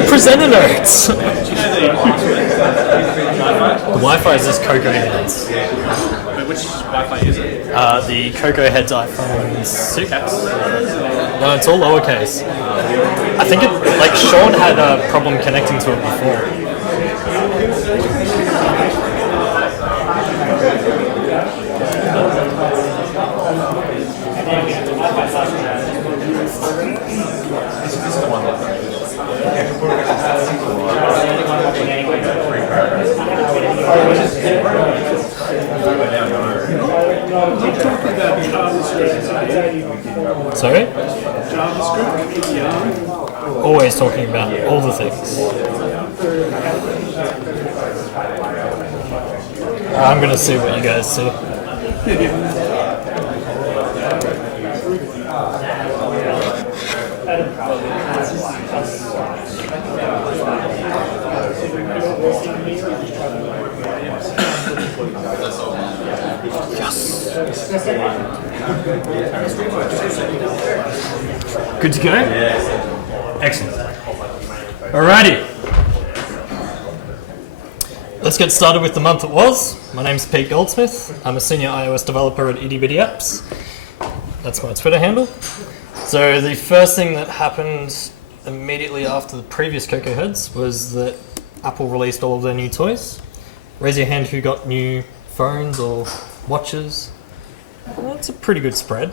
No presenter notes! The Wi-Fi is just Cocoaheads. But which Wi-Fi is it? The Cocoaheads iPhone 6. No, it's all lowercase. I think Sean had a problem connecting to it before. Sorry? Always talking about all the things. I'm going to see what you guys see. Good to go? Excellent. Alrighty. Let's get started with the month it was. My name's Pete Goldsmith. I'm a senior iOS developer at Itty Bitty Apps. That's my Twitter handle. So the first thing that happened immediately after the previous Cocoaheads was that Apple released all of their new toys. Raise your hand who got new phones or watches. Well, that's a pretty good spread.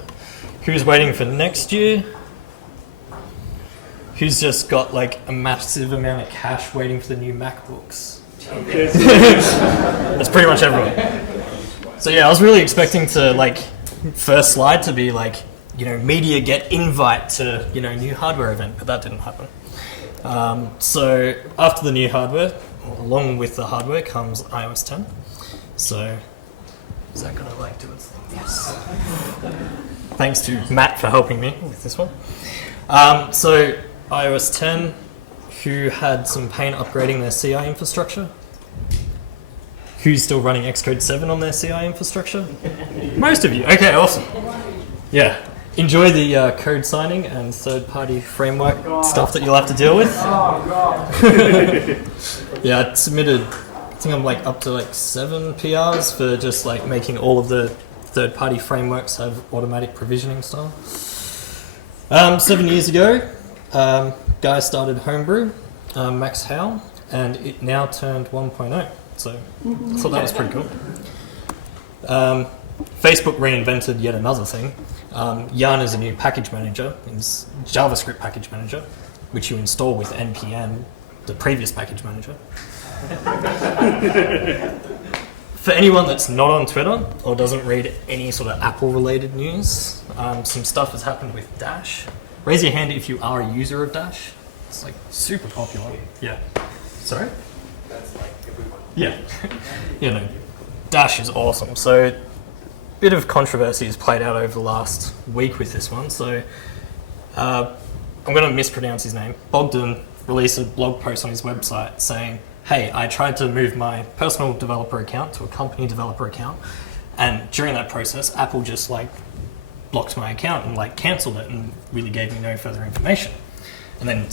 Who's waiting for next year? Who's just got like a massive amount of cash waiting for the new MacBooks? That's pretty much everyone. So yeah, I was really expecting to first slide to be media get invite to new hardware event, but that didn't happen. So after the new hardware, along with the hardware comes iOS 10. So is that gonna do its thing? Yes. Thanks to Matt for helping me with this one. So iOS 10, who had some pain upgrading their CI infrastructure? Who's still running Xcode 7 on their CI infrastructure? Most of you. Okay, awesome. Yeah. Enjoy the code signing and third-party framework stuff that you'll have to deal with. Yeah, I submitted, I think I'm up to 7 PRs for just making all of the third-party frameworks have automatic provisioning style. 7 years ago, guy started Homebrew, Max Howell, and it now turned 1.0. So I thought that was pretty cool. Facebook reinvented yet another thing. Yarn is a new package manager, it's JavaScript package manager, which you install with npm, the previous package manager. For anyone that's not on Twitter or doesn't read any sort of Apple-related news, some stuff has happened with Dash. Raise your hand if you are a user of Dash. It's super popular. Yeah. Sorry? That's everyone. Yeah. Dash is awesome. So bit of controversy has played out over the last week with this one. So I'm going to mispronounce his name. Bogdan released a blog post on his website saying, hey, I tried to move my personal developer account to a company developer account, and during that process, Apple just blocked my account and cancelled it and really gave me no further information. And then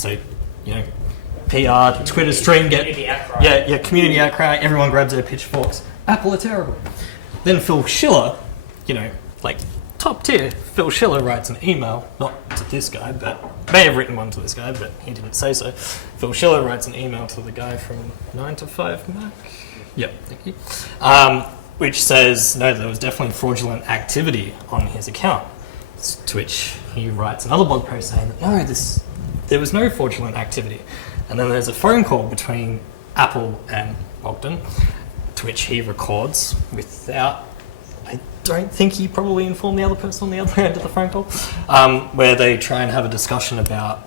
PR, Twitter stream, community outcry, everyone grabs their pitchforks. Apple are terrible. Then Phil Schiller, top tier, Phil Schiller writes an email, not to this guy, but may have written one to this guy, but he didn't say so. Phil Schiller writes an email to the guy from 9 to 5 Mac. Yep, thank you. Which says, no, there was definitely fraudulent activity on his account. To which he writes another blog post saying, no, there was no fraudulent activity. And then there's a phone call between Apple and Bogdan, to which he records without, I don't think he probably informed the other person on the other end of the phone call, where they try and have a discussion about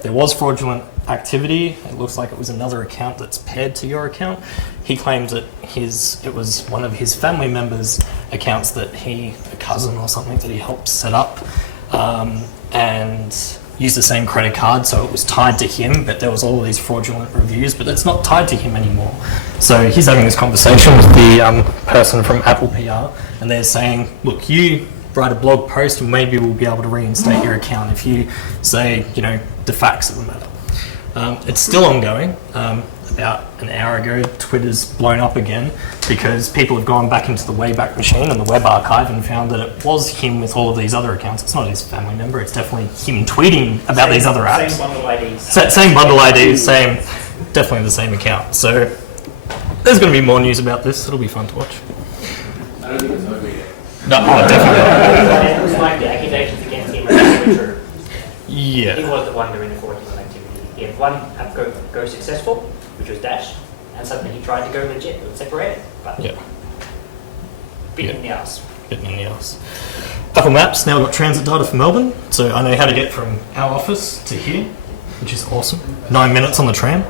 there was fraudulent activity. It looks like it was another account that's paired to your account. He claims that it was one of his family members' accounts that a cousin or something that he helped set up, and used the same credit card, so it was tied to him, but there was all of these fraudulent reviews, but it's not tied to him anymore. So he's having this conversation with the person from Apple PR, and they're saying, look, you write a blog post and maybe we'll be able to reinstate your account if you say, the facts of the matter. It's still ongoing. About an hour ago, Twitter's blown up again because people have gone back into the Wayback Machine and the web archive and found that it was him with all of these other accounts. It's not his family member, it's definitely him tweeting about these other apps. Same bundle IDs. Same bundle IDs, definitely the same account. So there's going to be more news about this. It'll be fun to watch. I don't think it's over yet. No, definitely. It looks like the accusations against him are actually true. He Yeah. was the one doing the fraudulent activity. He had one app go successful, which was Dash, and suddenly he tried to go legit and separate it, but Yeah. bit in the ass. Getting in the ass. Apple Maps now got transit data for Melbourne, so I know how to get from our office to here, which is awesome. 9 minutes on the tram,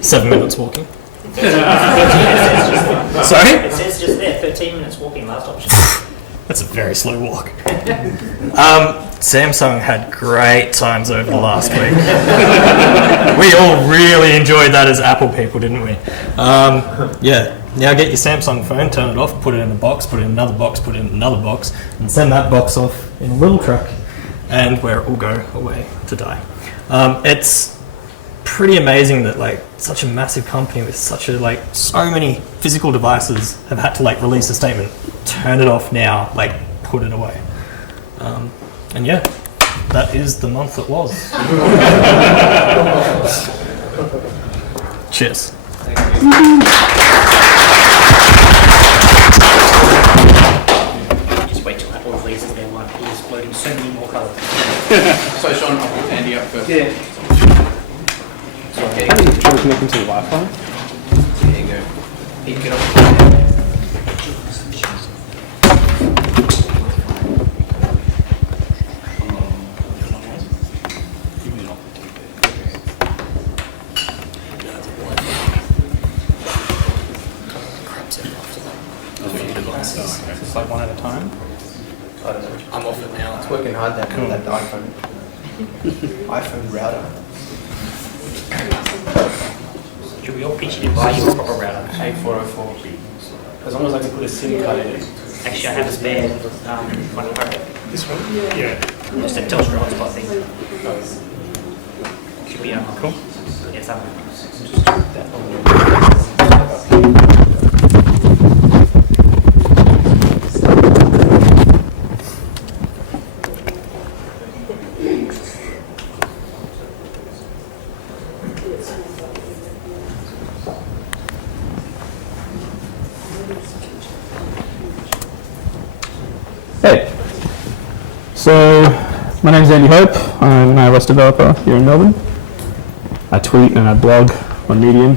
7 minutes walking. Sorry? It says just there, 13 minutes walking, last option. That's a very slow walk. Samsung had great times over the last week. We all really enjoyed that as Apple people, didn't we? Yeah. Now get your Samsung phone, turn it off, put it in a box, put it in another box, put it in another box, and send that box off in a little truck, and where it will go away to die. It's pretty amazing that like such a massive company with such a so many physical devices have had to release a statement, turn it off now, put it away. And yeah, that is the month that was. Cheers. Just wait till Apple releases their one. He is floating so many more colours. So Sean, I'll put Andy up first. Yeah. Okay. How do you try to connect into the Wi-Fi? There you go. Pick it up. It's like one at a time. I'm off it now. It's working hard that iPhone. iPhone router. Should we all pitch in and buy you a proper router? A404. As long as I can put a SIM card in it. Actually, I have a spare one at home. This one? Yeah. Just a Telstra hotspot thing. Should be Cool. Yeah, something. Hey, so my name is Andy Hope. I'm an iOS developer here in Melbourne. I tweet and I blog on Medium.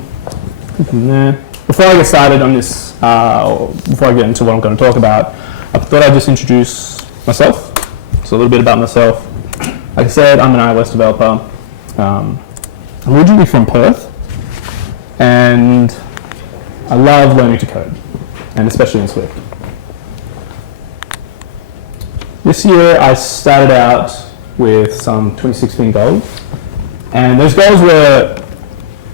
From there. Before I get started on this, before I get into what I'm going to talk about, I thought I'd just introduce myself. So a little bit about myself. Like I said, I'm an iOS developer. I'm originally from Perth, and I love learning to code, and especially in Swift. This year I started out with some 2016 goals, and those goals were,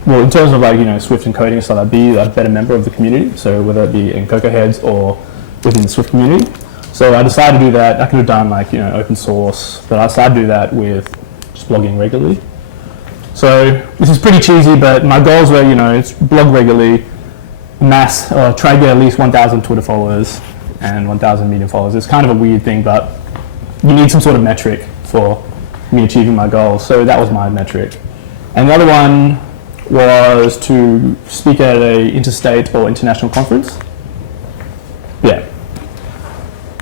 well, in terms of Swift and coding, so I'd be a better member of the community, so whether it be in Cocoaheads or within the Swift community. So I decided to do that. I could have done open source, but I decided to do that with just blogging regularly. So this is pretty cheesy, but my goals were, it's blog regularly, try to get at least 1,000 Twitter followers and 1,000 Medium followers. It's kind of a weird thing, but you need some sort of metric for me achieving my goals. So that was my metric. And the other one was to speak at an interstate or international conference. Yeah.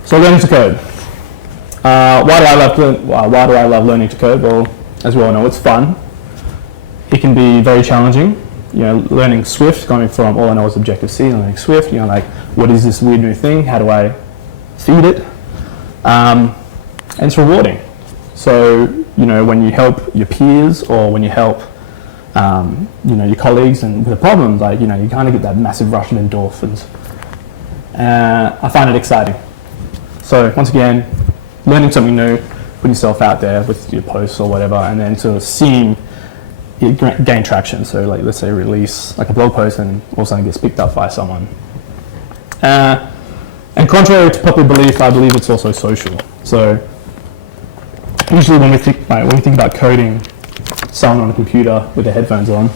So learning to code. Why do I love learning to code? Well, as we all know, it's fun. It can be very challenging. Learning Swift, going from all I know is Objective-C, and learning Swift, what is this weird new thing? How do I feed it? And it's rewarding. So, when you help your peers or when you help, your colleagues and with a problem, you kind of get that massive rush of endorphins. I find it exciting. So, once again, learning something new, putting yourself out there with your posts or whatever, and then sort of seeing it gain traction. So, let's say release a blog post and all of a sudden gets picked up by someone. And contrary to popular belief, I believe it's also social. So usually when we think about coding, someone on a computer with their headphones on.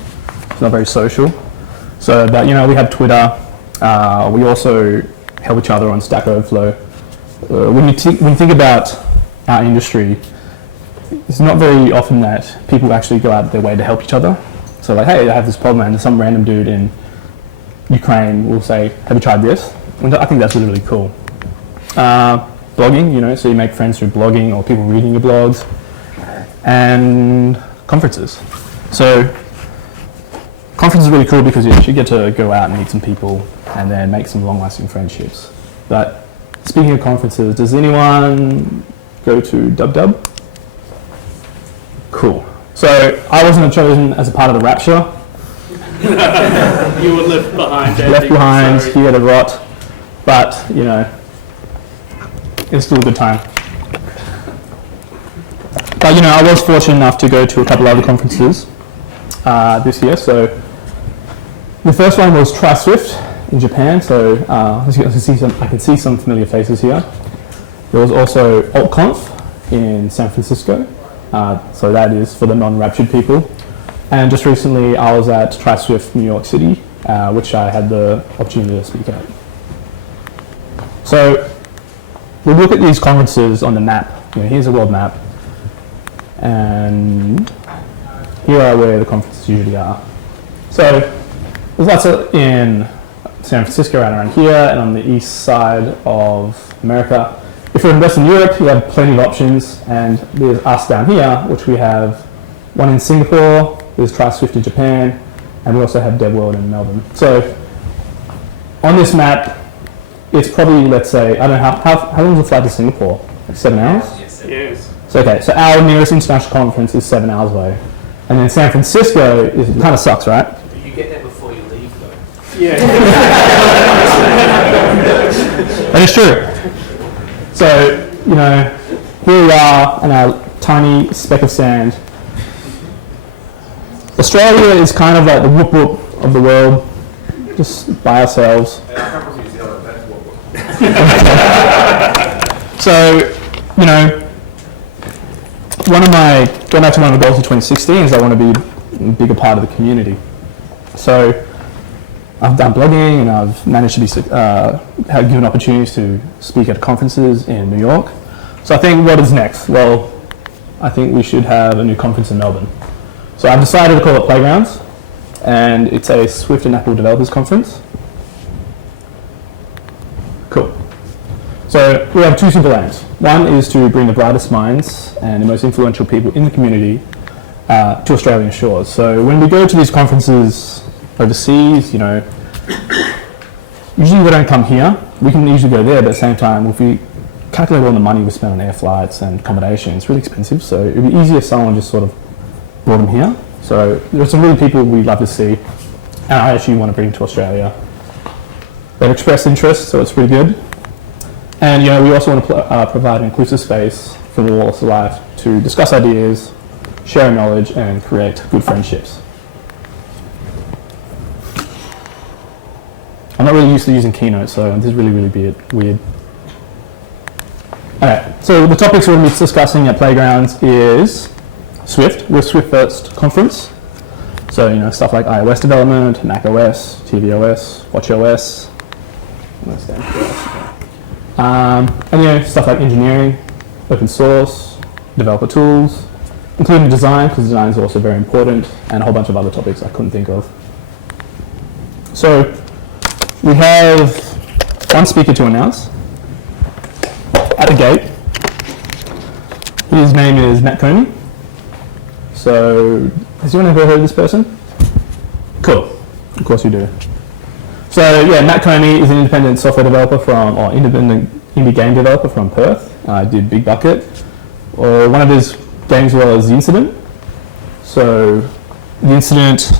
It's not very social. So, but you know, we have Twitter. We also help each other on Stack Overflow. When you think about our industry, it's not very often that people actually go out their way to help each other. So like, hey, I have this problem, and some random dude in Ukraine will say, have you tried this? And I think that's really, really cool. Blogging, you know, so you make friends through blogging or people reading your blogs, and conferences. So conferences are really cool because you actually get to go out and meet some people and then make some long-lasting friendships. But speaking of conferences, does anyone go to Dub? Cool. So I wasn't chosen as a part of the rapture. You were left behind. Left behind, here to rot. But, you know, it's still a good time. But, you know, I was fortunate enough to go to a couple other conferences this year. So the first one was Try Swift in Japan. So as you can see, I can see some familiar faces here. There was also AltConf in San Francisco. So that is for the non-raptured people. And just recently I was at Try Swift New York City, which I had the opportunity to speak at. So we'll look at these conferences on the map. You know, here's a world map. And here are where the conferences usually are. So there's lots in San Francisco right around here and on the east side of America. If you're in Western Europe, you have plenty of options, and there's us down here, which we have one in Singapore, there's Try Swift in Japan, and we also have DevWorld in Melbourne. So on this map, it's probably, let's say, I don't know, how long is the flight to Singapore? Like 7 hours? Yes. So okay, so our nearest international conference is 7 hours away. And then San Francisco kind of sucks, right? You get there before you leave, though. Yeah. That is true. So, you know, here we are on our tiny speck of sand. Australia is kind of like the whoop whoop of the world, just by ourselves. So, you know, going back to one of the goals of 2016 is I want to be a bigger part of the community. So I've done blogging and I've managed to be have given opportunities to speak at conferences in New York. So I think what is next? Well, I think we should have a new conference in Melbourne. So I've decided to call it Playgrounds, and it's a Swift and Apple Developers Conference. Cool. So we have two simple aims. One is to bring the brightest minds and the most influential people in the community to Australian shores. So when we go to these conferences overseas, you know, usually we don't come here. We can usually go there, but at the same time, if we calculate all the money we spend on air flights and accommodation, it's really expensive. So it'd be easier if someone just sort of brought them here. So there's some really people we'd love to see, and I actually want to bring to Australia. They've expressed interest, so it's pretty good. And you know, we also want to provide an inclusive space for all walks of life to discuss ideas, share knowledge, and create good friendships. I'm not really used to using Keynote, so this is really, really weird. Okay, so the topics we're going to be discussing at Playgrounds is Swift. We're Swift First Conference. So, you know, stuff like iOS development, macOS, tvOS, watchOS. And you know, stuff like engineering, open source, developer tools, including design, because design is also very important, and a whole bunch of other topics I couldn't think of. So we have one speaker to announce at the gate. His name is Matt Coney. So has anyone ever heard of this person? Cool. Of course you do. So yeah, Matt Coney is an independent software developer or independent indie game developer from Perth. Did Big Bucket. One of his games was The Incident. So The Incident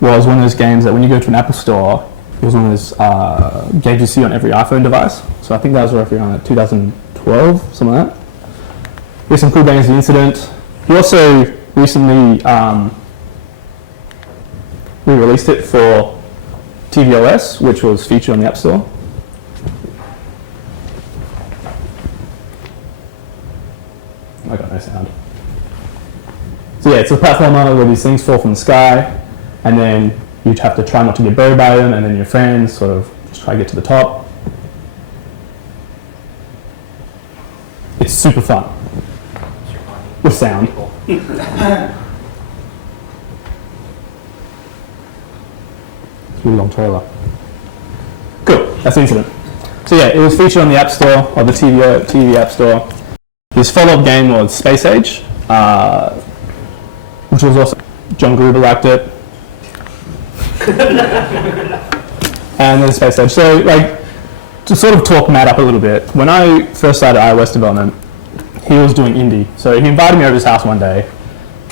was one of those games that when you go to an Apple store, it was one of those games you see on every iPhone device. So I think that was roughly around 2012, something like that. There's some cool games, The Incident. He also recently re-released it for tvOS, which was featured on the App Store. I got no sound. So yeah, it's a platformer where these things fall from the sky, and then you have to try not to get buried by them, and then your friends sort of just try to get to the top. It's super fun. With sound. It's a really long trailer. Cool, that's the incident. So yeah, it was featured on the App Store, or the TV App Store. His follow-up game was Space Age, which was also, John Gruber liked it. And then Space Age. So like, to sort of talk Matt up a little bit, when I first started iOS development, he was doing indie. So he invited me over to his house one day,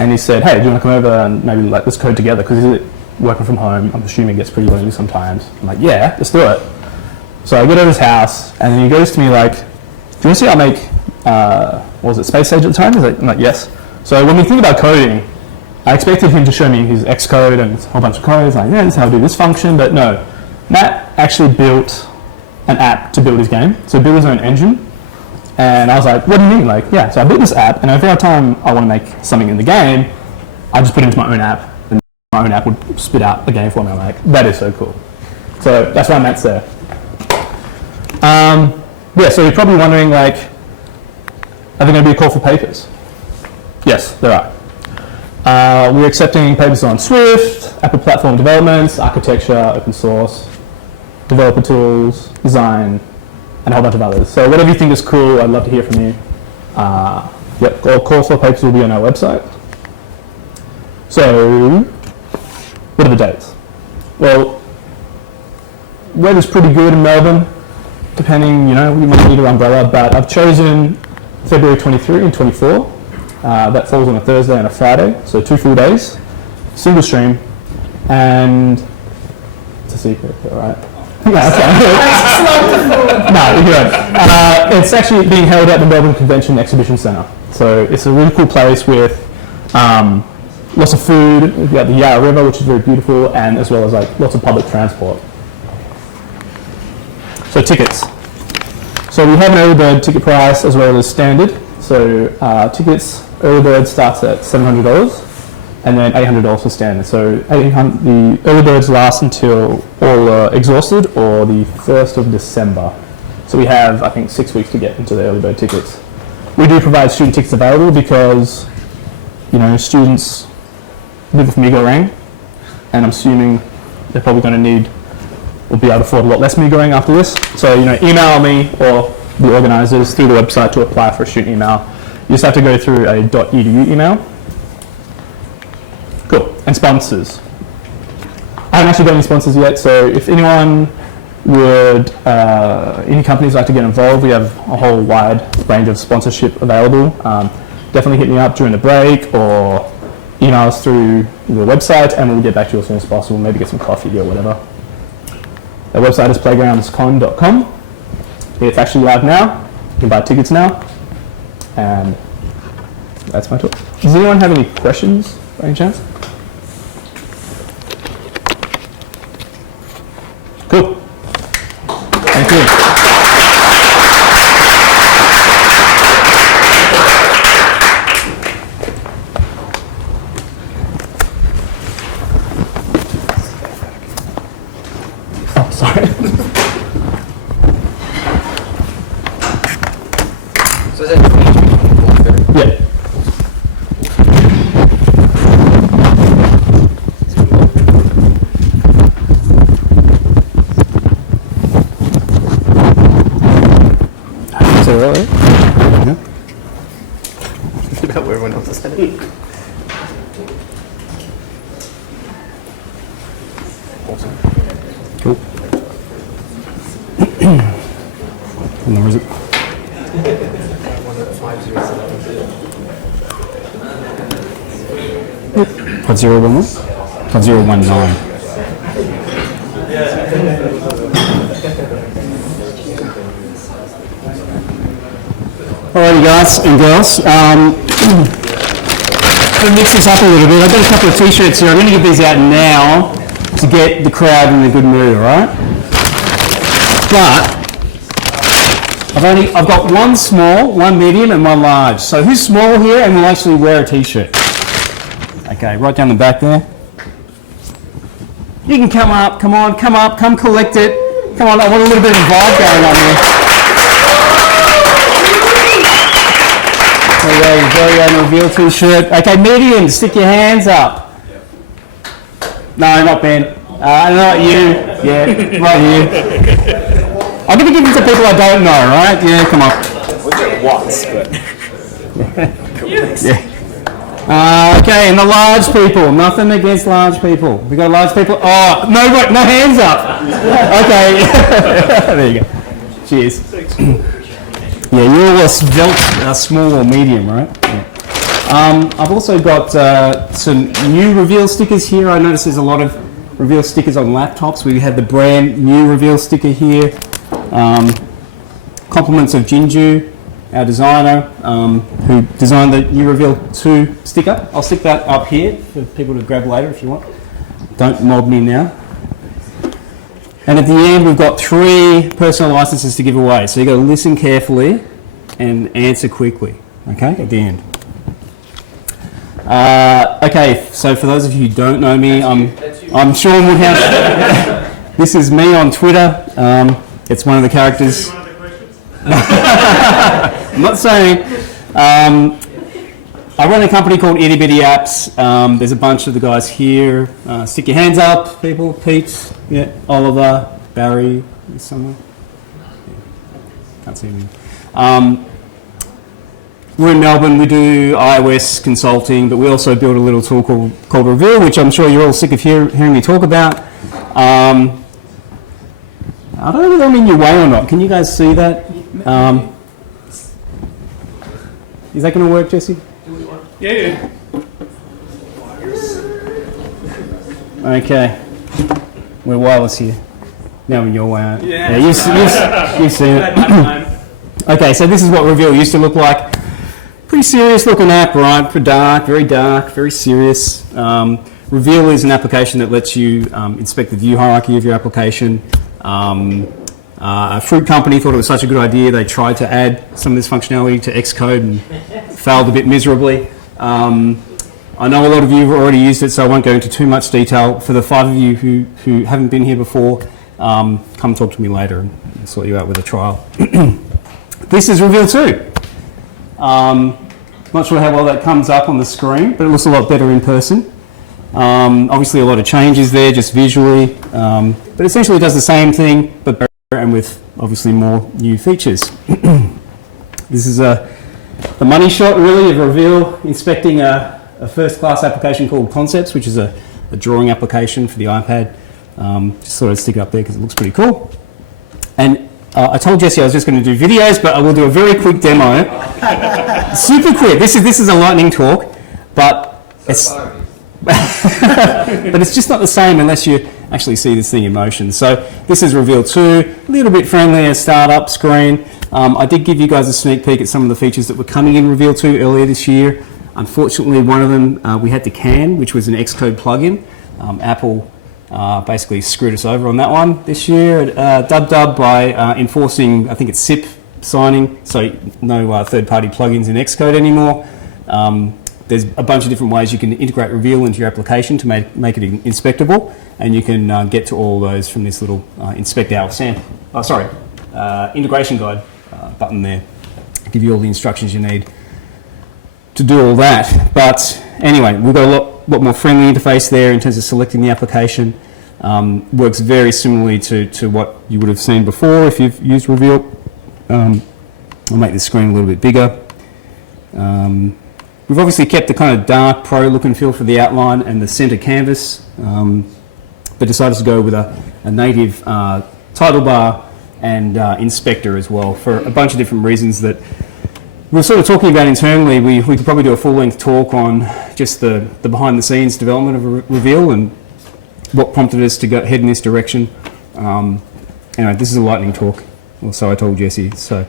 and he said, hey, do you want to come over and maybe like let's code together? Because he's working from home. I'm assuming it gets pretty lonely sometimes. I'm like, yeah, let's do it. So I go to his house, and then he goes to me like, do you want to see how I make, what was it, Space Age at the time? I'm like, yes. So when we think about coding, I expected him to show me his Xcode and a whole bunch of codes, like, yeah, this is how I do this function, but no. Matt actually built an app to build his game, so he built his own engine. And I was like, what do you mean? Like, yeah, so I built this app, and every time I want to make something in the game, I just put it into my own app, and my own app would spit out the game for me. I'm like, that is so cool. So that's why Matt's there. Yeah, so you're probably wondering, like, are there going to be a call for papers? Yes, there are. We're accepting papers on Swift, Apple Platform Developments, Architecture, Open Source, Developer Tools, Design, and a whole bunch of others. So whatever you think is cool, I'd love to hear from you. Yep, all calls for papers will be on our website. So, what are the dates? Well, weather's pretty good in Melbourne, depending, you know, we might need an umbrella, but I've chosen February 23 and 24. That falls on a Thursday and a Friday, so 2 full days, single stream, and it's a secret, all right? No, you're good. It's actually being held at the Melbourne Convention Exhibition Centre. So it's a really cool place with lots of food. We've got the Yarra River, which is very beautiful, and as well as like lots of public transport. So tickets. So we have an early bird ticket price as well as standard. So tickets, early bird starts at $700. And then $800 for standard. So the early birds last until all are exhausted, or the 1st of December. So we have, I think, 6 weeks to get into the early bird tickets. We do provide student tickets available because, you know, students live with Migo-rang, and I'm assuming they're probably going to need, or be able to afford a lot less Migo-rang after this. So, you know, email me or the organisers through the website to apply for a student email. You just have to go through a .edu email. Cool. And sponsors. I haven't actually got any sponsors yet, so if anyone would, any companies like to get involved, we have a whole wide range of sponsorship available. Definitely hit me up during the break or email us through the website, and we'll get back to you as soon as possible, maybe get some coffee or whatever. The website is playgroundscon.com. It's actually live now. You can buy tickets now. And that's my talk. Does anyone have any questions by any chance? Cool. Thank you. Oh, sorry. So is that Yeah. So really? Yeah. about where everyone else is headed? Awesome. Cool. What number is it? 5011? 5019. Alrighty guys and girls, I'm going to mix this up a little bit. I've got a couple of t-shirts here. I'm going to get these out now to get the crowd in a good mood, alright? But I've got one small, one medium and one large. So who's small here and will actually wear a t-shirt? Okay, right down the back there. You can come up, come on, come up, come collect it. Come on, I want a little bit of vibe going on here. There you go, your very own Reveal t-shirt. Okay, medium, stick your hands up. No, not Ben. Not you. Yeah, right here. I'm going to give them to people I don't know, right? Yeah, come on. We get watts, but Yeah. Okay, and the large people. Nothing against large people. We got large people. Oh, no hands up. Okay. There you go. Cheers. Yeah, you're all svelte, small or medium, right? Yeah. I've also got some new Reveal stickers here. I noticed there's a lot of Reveal stickers on laptops. We had the brand new Reveal sticker here. Compliments of Jinju, our designer, who designed the new Reveal 2 sticker. I'll stick that up here for people to grab later if you want. Don't mob me now. And at the end, we've got 3 personal licenses to give away. So you've got to listen carefully and answer quickly, okay, at the end. Okay, so for those of you who don't know me, I'm Sean Woodhouse. This is me on Twitter. It's one of the characters. I'm not saying. I run a company called Itty Bitty Apps. There's a bunch of the guys here. Stick your hands up, people. Pete, yeah, Oliver, Barry, somewhere. Yeah. Can't see me. We're in Melbourne. We do iOS consulting, but we also build a little tool called Reveal, which I'm sure you're all sick of hearing me talk about. I don't know whether I'm in your way or not. Can you guys see that? Is that going to work, Jesse? yeah. Okay. We're wireless here. Now in your way out. Yeah. You've seen it. Okay, so this is what Reveal used to look like. Pretty serious looking app, right? Very dark, very serious. Reveal is an application that lets you inspect the view hierarchy of your application. A fruit company thought it was such a good idea, they tried to add some of this functionality to Xcode and failed a bit miserably. I know a lot of you have already used it, so I won't go into too much detail. For the 5 of you who haven't been here before, come talk to me later and sort you out with a trial. This is Reveal 2. Not sure how well that comes up on the screen, but it looks a lot better in person. Obviously a lot of changes there, just visually, but essentially it does the same thing, but better and with obviously more new features. This is the money shot really of Reveal inspecting a first-class application called Concepts, which is a drawing application for the iPad. Just thought I'd stick it up there because it looks pretty cool. And I told Jesse I was just going to do videos, but I will do a very quick demo. Super quick. This is a lightning talk, but it's but it's just not the same unless you actually see this thing in motion. So this is Reveal 2, a little bit friendlier startup screen. I did give you guys a sneak peek at some of the features that were coming in Reveal 2 earlier this year. Unfortunately, one of them we had to can, which was an Xcode plugin. Apple basically screwed us over on that one this year, dub by enforcing, I think it's SIP signing, so no third-party plugins in Xcode anymore. There's a bunch of different ways you can integrate Reveal into your application to make it inspectable, and you can get to all those from this little inspect our integration guide button there. Give you all the instructions you need to do all that. But anyway, we've got a lot more friendly interface there in terms of selecting the application. Works very similarly to what you would have seen before if you've used Reveal. I'll make this screen a little bit bigger. We've obviously kept the kind of dark pro look and feel for the outline and the center canvas, but decided to go with a native title bar and inspector as well for a bunch of different reasons that we were sort of talking about internally. We could probably do a full-length talk on just the behind-the-scenes development of Reveal and what prompted us to head in this direction. Anyway, this is a lightning talk, or so I told Jesse, so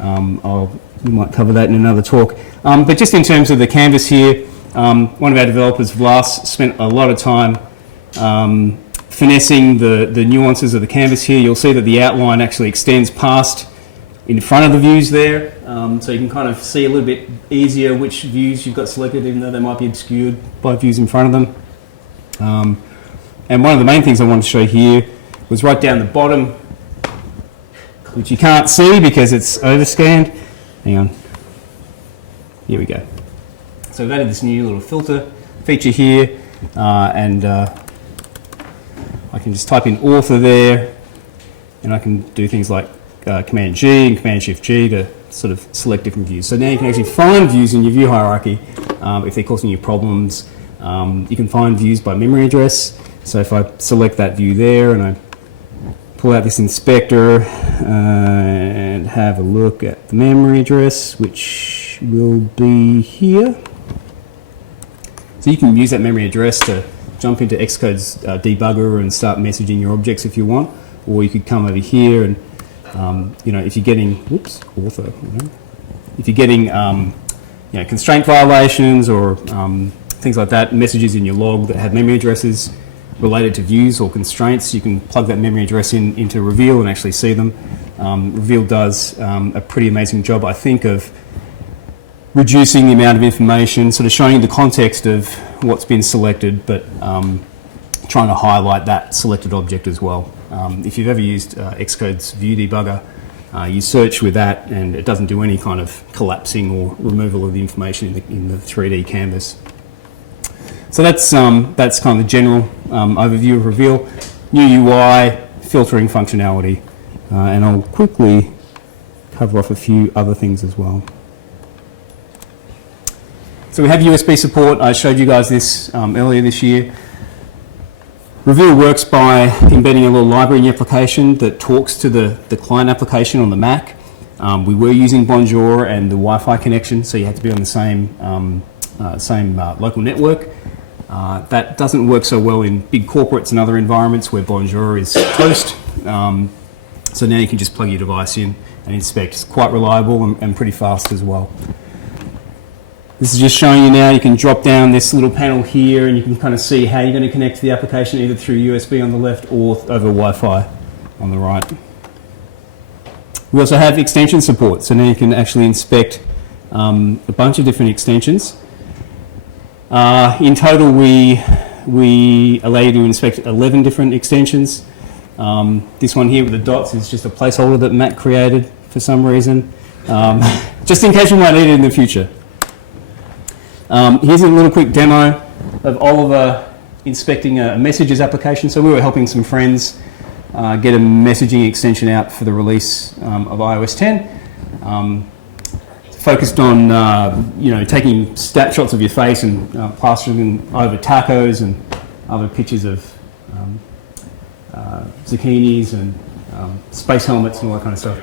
we might cover that in another talk. But just in terms of the canvas here, one of our developers, Vlas, spent a lot of time finessing the nuances of the canvas here. You'll see that the outline actually extends past in front of the views there, so you can kind of see a little bit easier which views you've got selected, even though they might be obscured by views in front of them. And one of the main things I wanted to show here was right down the bottom, which you can't see because it's overscanned. Hang on. Here we go. So we've added this new little filter feature here, and I can just type in author there, and I can do things like Command G and Command Shift G to sort of select different views. So now you can actually find views in your view hierarchy if they're causing you problems. You can find views by memory address. So if I select that view there and I pull out this inspector and have a look at the memory address, which will be here. So you can use that memory address to jump into Xcode's debugger and start messaging your objects if you want, or you could come over here and if you're getting, if you're getting constraint violations or things like that, messages in your log that have memory addresses related to views or constraints, you can plug that memory address into Reveal and actually see them. Reveal does a pretty amazing job, I think, of reducing the amount of information, sort of showing you the context of what's been selected, but trying to highlight that selected object as well. If you've ever used Xcode's view debugger, you search with that and it doesn't do any kind of collapsing or removal of the information in the 3D canvas. So that's kind of the general overview of Reveal. New UI, filtering functionality, and I'll quickly cover off a few other things as well. So we have USB support. I showed you guys this earlier this year. Reveal works by embedding a little library in the application that talks to the client application on the Mac. We were using Bonjour and the Wi-Fi connection, so you had to be on the same local network. That doesn't work so well in big corporates and other environments where Bonjour is toast. So now you can just plug your device in and inspect. It's quite reliable and pretty fast as well. This is just showing you now, you can drop down this little panel here and you can kind of see how you're going to connect to the application either through USB on the left or over Wi-Fi on the right. We also have extension support, so now you can actually inspect a bunch of different extensions. In total, we allow you to inspect 11 different extensions. This one here with the dots is just a placeholder that Matt created for some reason, just in case you might need it in the future. Here's a little quick demo of Oliver inspecting a messages application. So we were helping some friends get a messaging extension out for the release of iOS 10. Focused on taking snapshots of your face and plastering them over tacos and other pictures of zucchinis and space helmets and all that kind of stuff.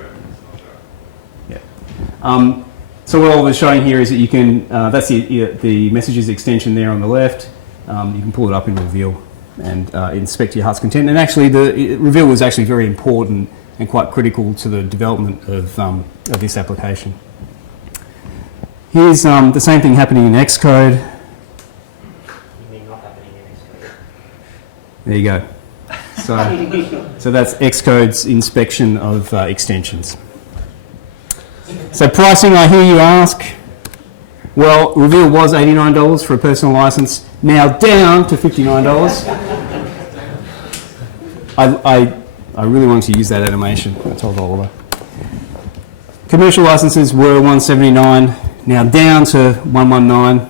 Yeah. So what Oliver's showing here is that you can, that's the messages extension there on the left. You can pull it up in Reveal and inspect your heart's content. And actually, Reveal was actually very important and quite critical to the development of this application. Here's the same thing happening in Xcode. You mean not happening in Xcode? There you go. So that's Xcode's inspection of extensions. So pricing, I hear you ask. Well, Reveal was $89 for a personal license, now down to $59. I really wanted to use that animation, I told Oliver. Commercial licenses were $179, now down to $119.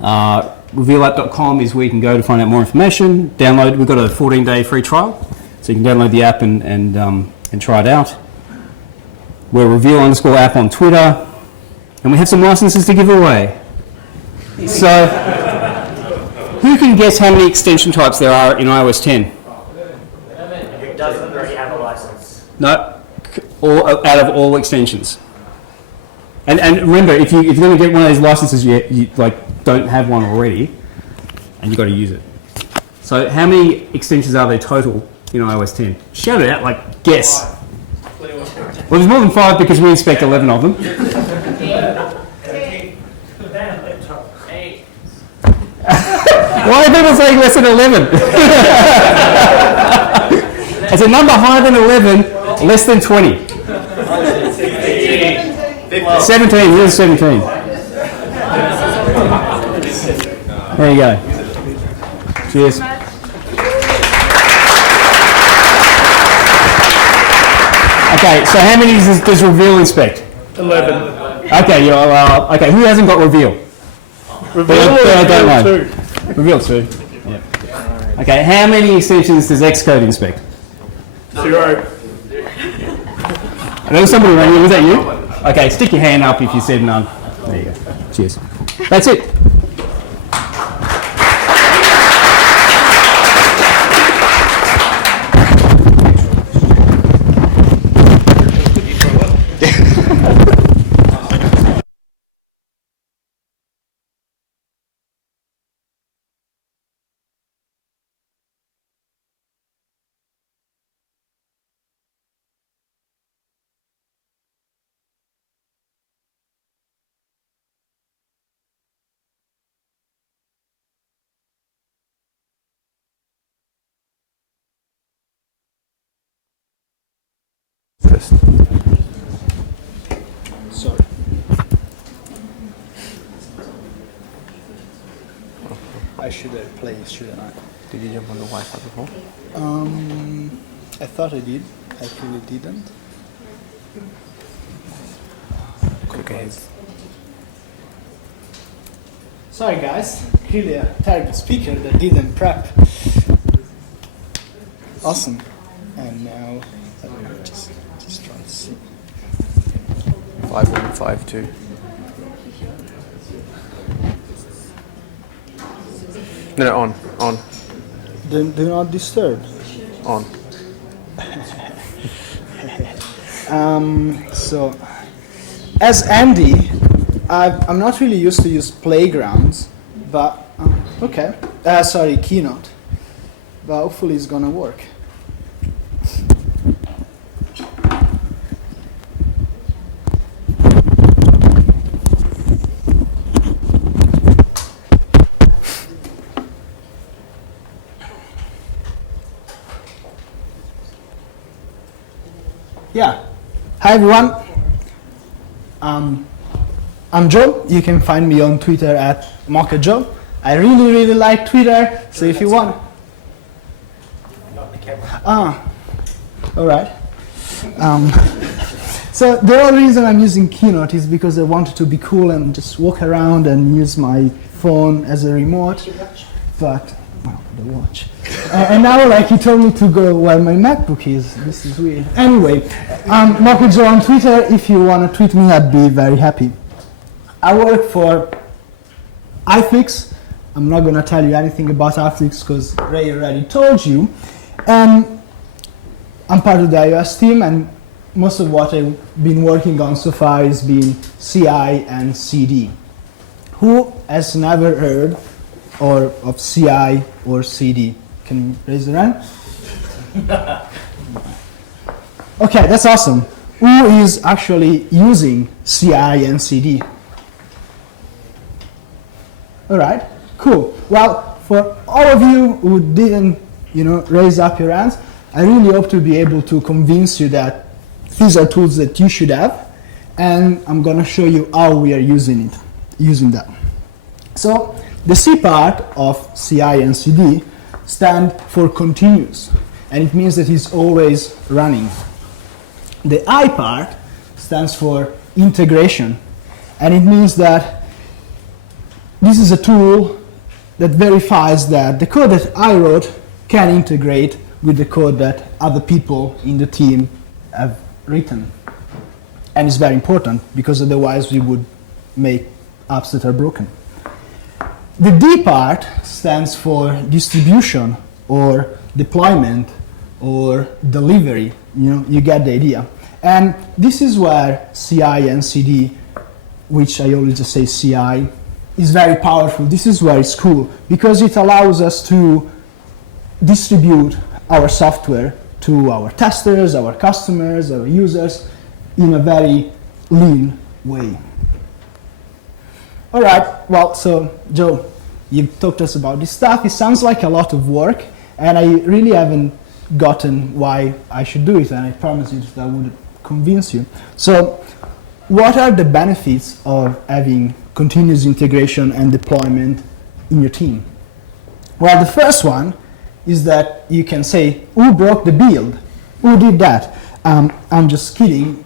Revealapp.com is where you can go to find out more information. Download, we've got a 14-day free trial, so you can download the app and try it out. We're Reveal_app on Twitter, and we have some licenses to give away. So, who can guess how many extension types there are in iOS 10? Who doesn't already have a license? No, out of all extensions. And remember, if you're going to get one of these licenses, you don't have one already, and you've got to use it. So, how many extensions are there total in iOS 10? Shout it out, guess. Well, there's more than 5 because we inspect 11 of them. Why are people saying less than 11? As a number higher than 11, less than 20. 17, here's 17. There you go. Cheers. Okay, so how many does reveal inspect? 11. Okay, okay, who hasn't got reveal? Reveal I don't know. 2. Reveal 2. Yep. Okay, how many extensions does Xcode inspect? 0. There was somebody around you, was that you? Okay, stick your hand up if you said none. There you go. Cheers. That's it. Sorry. I should have played, shouldn't I? Did you jump on the Wi-Fi before? I thought I did. I really didn't. Cocoaheads. Sorry guys, really a terrible speaker that didn't prep. Awesome. And now, just trying to see. 5152. No, on. Do not disturb. On. So, as Andy, I'm not really used to use playgrounds, but okay. Sorry, Keynote. But hopefully it's gonna work. Yeah. Hi everyone. I'm Joe. You can find me on Twitter at MochaJoe. I really like Twitter, so if you want. All right. So the only reason I'm using Keynote is because I wanted to be cool and just walk around and use my phone as a remote. But well, the watch. And now, like, he told me to go where my MacBook is. This is weird. Anyway, MochaJoe on Twitter. If you want to tweet me, I'd be very happy. I work for iFlix. I'm not going to tell you anything about iFlix because Ray already told you. And I'm part of the iOS team, and most of what I've been working on so far has been CI and CD. Who has never heard of CI or CD? Can you raise your hand? Okay, that's awesome. Who is actually using CI and CD? All right, cool. Well, for all of you who didn't, raise up your hands, I really hope to be able to convince you that these are tools that you should have, and I'm going to show you how we are using that. So the C part of CI and CD stand for continuous, and it means that it's always running. The I part stands for integration, and it means that this is a tool that verifies that the code that I wrote can integrate with the code that other people in the team have written. And it's very important, because otherwise we would make apps that are broken. The D part stands for distribution or deployment or delivery. You get the idea. And this is where CI and CD, which I always just say CI, is very powerful. This is where it's cool, because it allows us to distribute our software to our testers, our customers, our users in a very lean way. All right, well, so Joe, you've talked to us about this stuff. It sounds like a lot of work, and I really haven't gotten why I should do it, and I promise you that I would convince you. So what are the benefits of having continuous integration and deployment in your team? Well, the first one is that you can say, who broke the build? Who did that? I'm just kidding.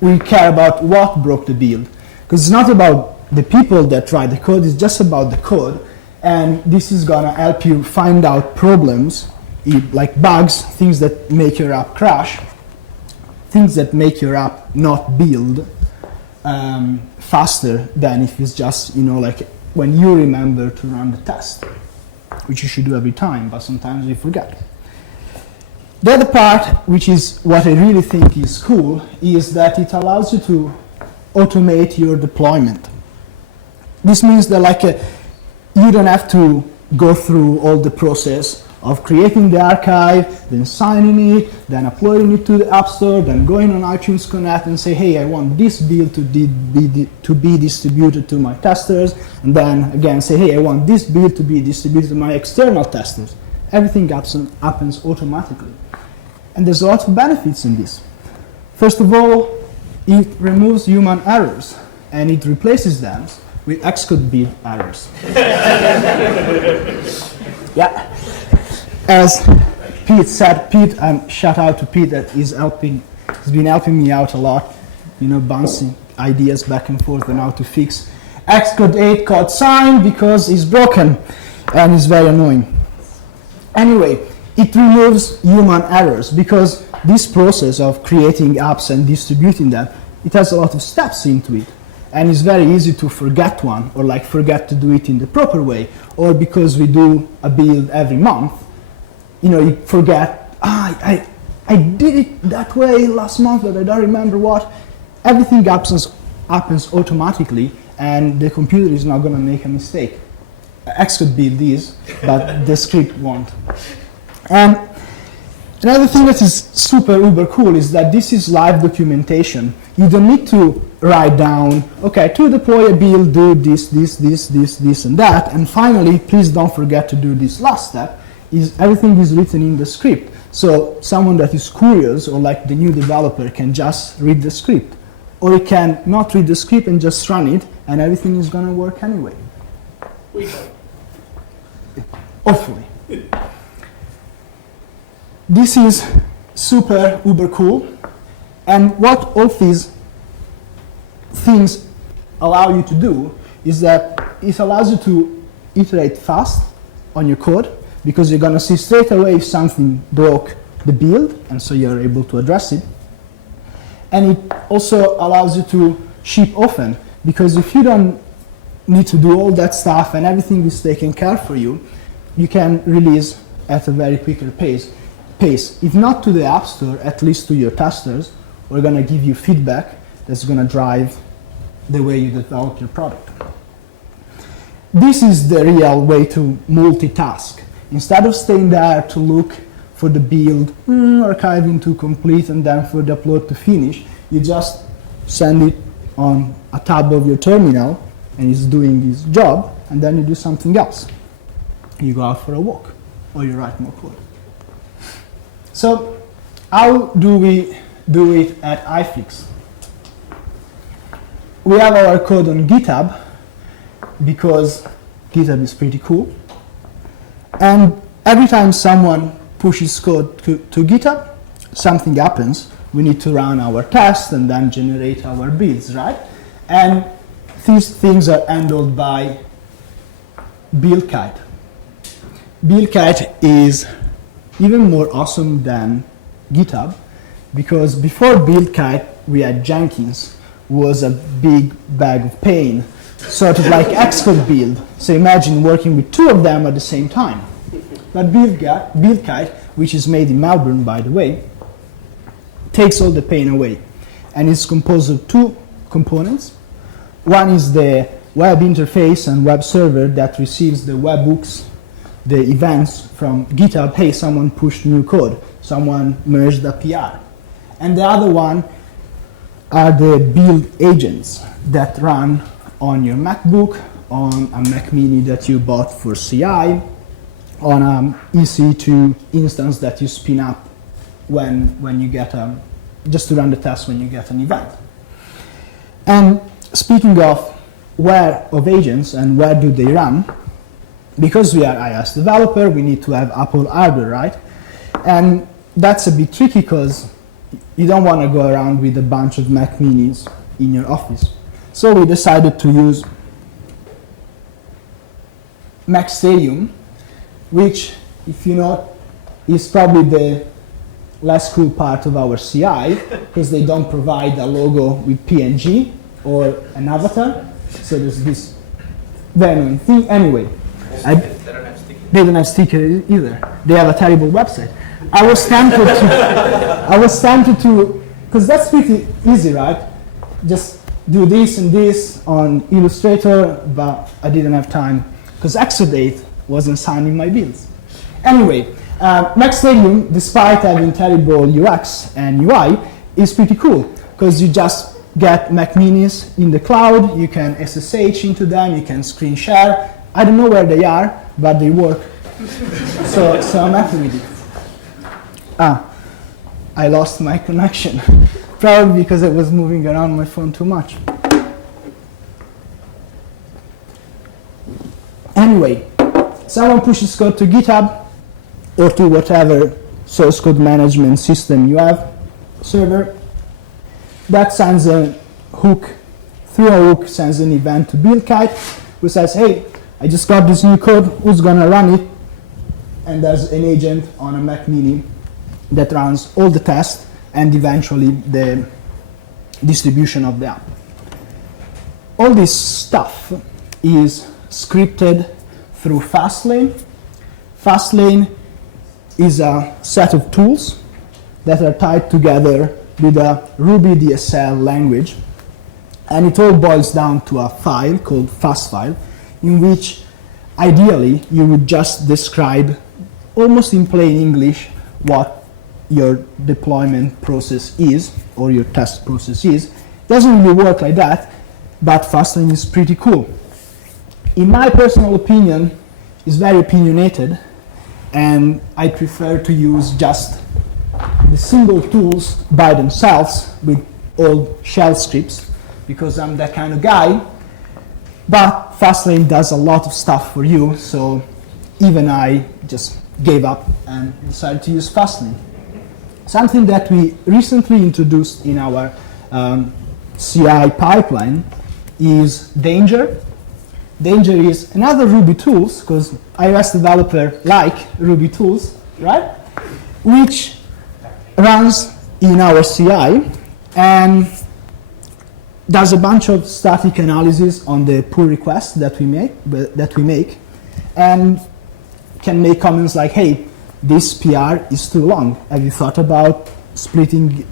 We care about what broke the build. Because it's not about the people that write the code, it's just about the code. And this is going to help you find out problems, like bugs, things that make your app crash, things that make your app not build faster than if it's just, like when you remember to run the test, which you should do every time, but sometimes you forget. The other part, which is what I really think is cool, is that it allows you to automate your deployment. This means that you don't have to go through all the process of creating the archive, then signing it, then uploading it to the App Store, then going on iTunes Connect and say, hey, I want this build to be distributed to my testers, and then again say, hey, I want this build to be distributed to my external testers. Everything happens automatically. And there's a lot of benefits in this. First of all, it removes human errors, and it replaces them with Xcode build errors. Yeah. As Pete said, shout out to Pete that he's been helping me out a lot, bouncing ideas back and forth on how to fix Xcode 8 code sign because it's broken and it's very annoying. Anyway, it removes human errors because this process of creating apps and distributing them, it has a lot of steps into it. And it's very easy to forget one, or forget to do it in the proper way, or because we do a build every month, you forget, I did it that way last month, but I don't remember what. Everything happens automatically, and the computer is not going to make a mistake. Xcode build is, but the script won't. And another thing that is super uber cool is that this is live documentation. You don't need to write down, okay, to deploy a build, do this, and that, and finally, please don't forget to do this last step. Everything is written in the script. So someone that is curious, or the new developer, can just read the script. Or he can not read the script and just run it, and everything is going to work anyway. Hopefully. This is super uber cool. And what all these things allow you to do is that it allows you to iterate fast on your code, because you're going to see straight away if something broke the build, and so you're able to address it. And it also allows you to ship often, because if you don't need to do all that stuff and everything is taken care for you, you can release at a very quicker pace. If not to the App Store, at least to your testers. We're going to give you feedback that's going to drive the way you develop your product. This is the real way to multitask. Instead of staying there to look for the build, archiving to complete, and then for the upload to finish, you just send it on a tab of your terminal, and it's doing its job, and then you do something else. You go out for a walk, or you write more code. So, how do we do it at iFix? We have our code on GitHub, because GitHub is pretty cool. And every time someone pushes code to GitHub, something happens. We need to run our tests and then generate our builds, right? And these things are handled by BuildKite. BuildKite is even more awesome than GitHub, because before BuildKite we had Jenkins, was a big bag of pain, sort of like Xcode build. So imagine working with two of them at the same time. But BuildKite, which is made in Melbourne, by the way, takes all the pain away. And it's composed of two components. One is the web interface and web server that receives the webhooks, the events from GitHub. Hey, someone pushed new code. Someone merged a PR. And the other one are the build agents that run on your MacBook, on a Mac Mini that you bought for CI, on an EC2 instance that you spin up when you get just to run the test when you get an event. And speaking of where of agents and where do they run, because we are iOS developer, we need to have Apple hardware, right? And that's a bit tricky because you don't want to go around with a bunch of Mac minis in your office. So we decided to use Mac Stadium, which, if you know, is probably the less cool part of our CI, because they don't provide a logo with PNG or an avatar. So there's this very annoying thing. Anyway, they don't have stickers either. They have a terrible website. I was tempted to, because that's pretty easy, right? Just do this and this on Illustrator, but I didn't have time because Exodate wasn't signing my bills. Anyway, Mac Stadium, despite having terrible UX and UI, is pretty cool because you just get Mac minis in the cloud, you can SSH into them, you can screen share. I don't know where they are, but they work. so I'm happy with it. I lost my connection, probably because I was moving around my phone too much. Anyway, someone pushes code to GitHub or to whatever source code management system you have, server. That sends a hook, through a hook sends an event to BuildKite, who says, hey, I just got this new code, who's gonna run it? And there's an agent on a Mac Mini that runs all the tests and eventually the distribution of the app. All this stuff is scripted through Fastlane. Fastlane is a set of tools that are tied together with a Ruby DSL language, and it all boils down to a file called fastfile, in which ideally you would just describe almost in plain English what your deployment process is or your test process is. It doesn't really work like that, but Fastlane is pretty cool. In my personal opinion, it's very opinionated, and I prefer to use just the single tools by themselves with all shell scripts because I'm that kind of guy. But Fastlane does a lot of stuff for you, so even I just gave up and decided to use Fastlane. Something that we recently introduced in our CI pipeline is Danger. Danger is another Ruby tools, because iOS developer like Ruby tools, right? Which runs in our CI and does a bunch of static analysis on the pull requests that we make, and can make comments like, hey, this PR is too long. Have you thought about splitting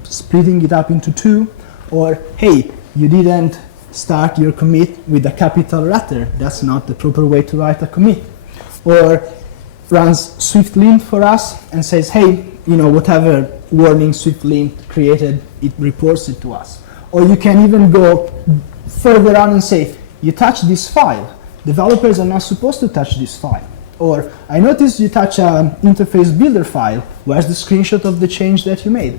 it up into two? Or, hey, you didn't start your commit with a capital letter. That's not the proper way to write a commit. Or runs SwiftLint for us and says, hey, whatever warning SwiftLint created, it reports it to us. Or you can even go further on and say, you touch this file. Developers are not supposed to touch this file. Or, I noticed you touch an interface builder file. Where's the screenshot of the change that you made?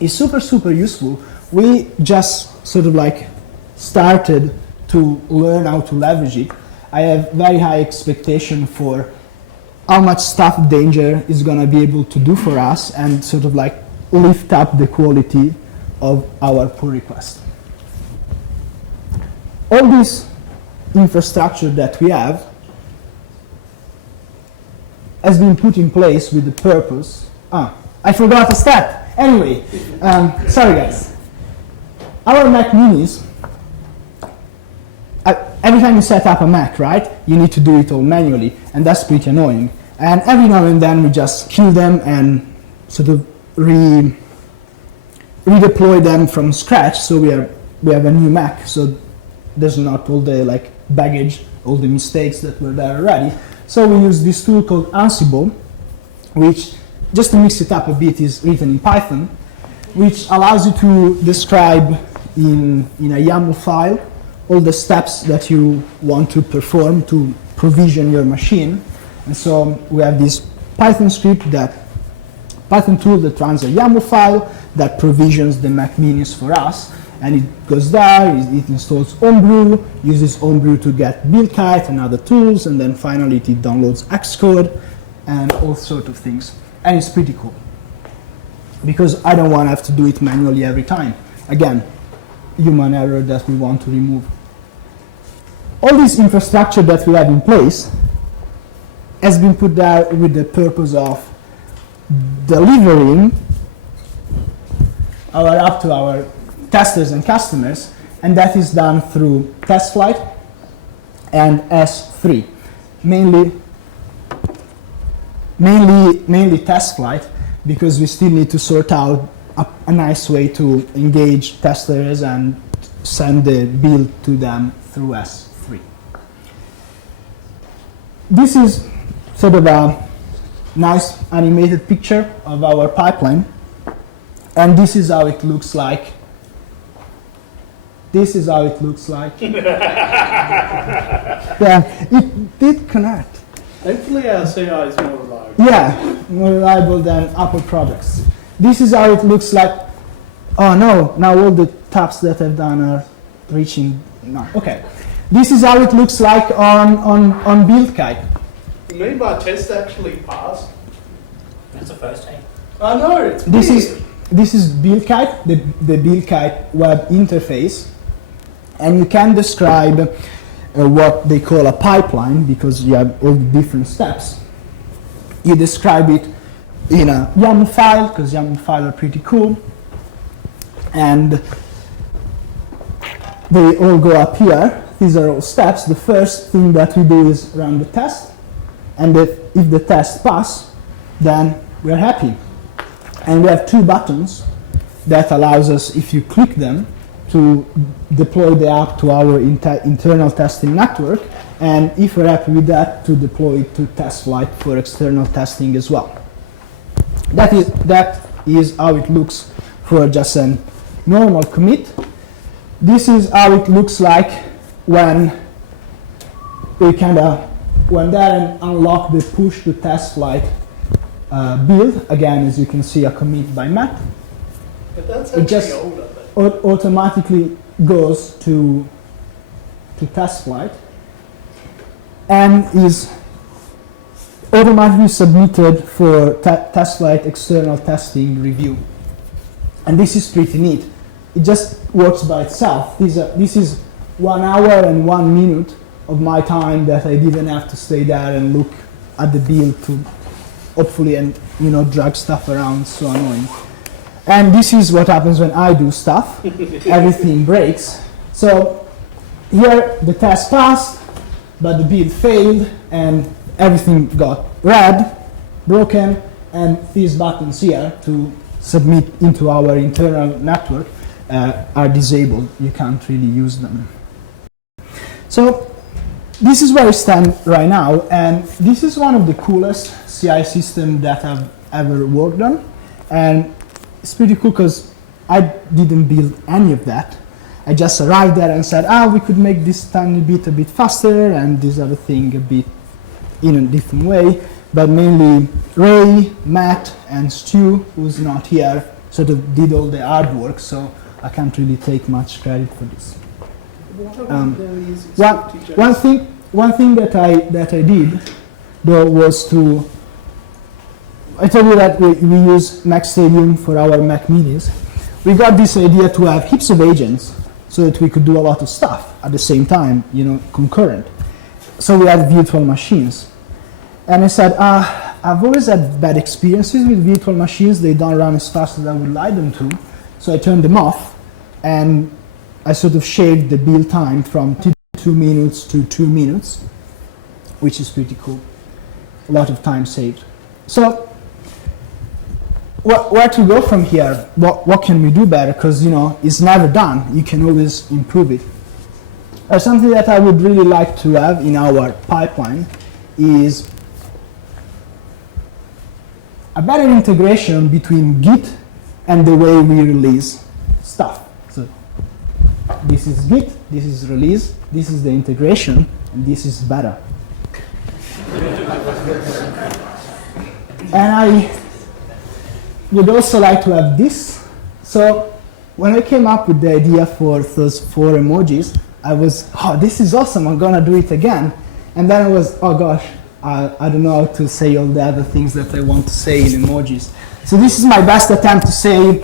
It's super, super useful. We just sort of like started to learn how to leverage it. I have very high expectation for how much stuff Danger is going to be able to do for us and sort of like lift up the quality of our pull request. All this infrastructure that we have has been put in place with the purpose. I forgot a step. Anyway, sorry guys. Our Mac Minis, every time you set up a Mac, right, you need to do it all manually, and that's pretty annoying. And every now and then we just kill them and sort of redeploy them from scratch, so we have a new Mac, so there's not all the like baggage, all the mistakes that were there already. So we use this tool called Ansible, which, just to mix it up a bit, is written in Python, which allows you to describe in a YAML file all the steps that you want to perform to provision your machine. And so we have this Python tool that runs a YAML file that provisions the Mac Minis for us. and it goes there, it installs Homebrew, uses Homebrew to get BuildKite and other tools, and then finally it downloads Xcode and all sorts of things. And it's pretty cool, because I don't want to have to do it manually every time. Again, human error that we want to remove. All this infrastructure that we have in place has been put there with the purpose of delivering our app to our testers and customers, and that is done through TestFlight and S3. Mainly TestFlight, because we still need to sort out a nice way to engage testers and send the build to them through S3. This is sort of a nice animated picture of our pipeline, and this is how it looks like. This is how it looks like. Yeah, it did connect. Hopefully our CI is more reliable. Yeah, more reliable than Apple products. This is how it looks like. Oh no, now all the tabs that I've done are reaching. No, okay. This is how it looks like on BuildKite. You mean my test actually passed? That's the first time. I know, it's This weird. is BuildKite, the BuildKite web interface, and you can describe what they call a pipeline, because you have all the different steps. You describe it in a YAML file, because YAML files are pretty cool, and they all go up here. These are all steps. The first thing that we do is run the test, and if the test passes, then we're happy. And we have two buttons that allows us, if you click them, to deploy the app to our internal testing network, and if we're happy with that, to deploy it to TestFlight for external testing as well. That is how it looks for just a normal commit. This is how it looks like when we went there and unlock the push to TestFlight build. Again, as you can see, a commit by Matt. But that's It just actually older. But automatically goes to TestFlight and is automatically submitted for TestFlight external testing review. And this is pretty neat. It just works by itself. This is 1 hour and 1 minute of my time that I didn't have to stay there and look at the build to hopefully and drag stuff around. So annoying. And this is what happens when I do stuff. Everything breaks. So here the test passed, but the build failed, and everything got red, broken, and these buttons here to submit into our internal network are disabled. You can't really use them. So this is where I stand right now, and this is one of the coolest CI systems that I've ever worked on. And it's pretty cool because I didn't build any of that. I just arrived there and said, we could make this tiny bit a bit faster and this other thing a bit in a different way. But mainly Ray, Matt, and Stu, who's not here, sort of did all the hard work, so I can't really take much credit for this. One thing that I did, though, was to, I told you that we use Mac Stadium for our Mac meetings. We got this idea to have heaps of agents so that we could do a lot of stuff at the same time, concurrent. So we had virtual machines. And I said, I've always had bad experiences with virtual machines. They don't run as fast as I would like them to. So I turned them off, and I sort of shaved the build time from 2 minutes to 2 minutes, which is pretty cool. A lot of time saved. So where to go from here? What can we do better? Because it's never done. You can always improve it. Something that I would really like to have in our pipeline is a better integration between Git and the way we release stuff. So this is Git, this is release, this is the integration, and this is better. And I would also like to have this. So when I came up with the idea for those 4 emojis, I was, oh, this is awesome, I'm gonna do it again. And then I was, oh gosh, I don't know how to say all the other things that I want to say in emojis. So this is my best attempt to say,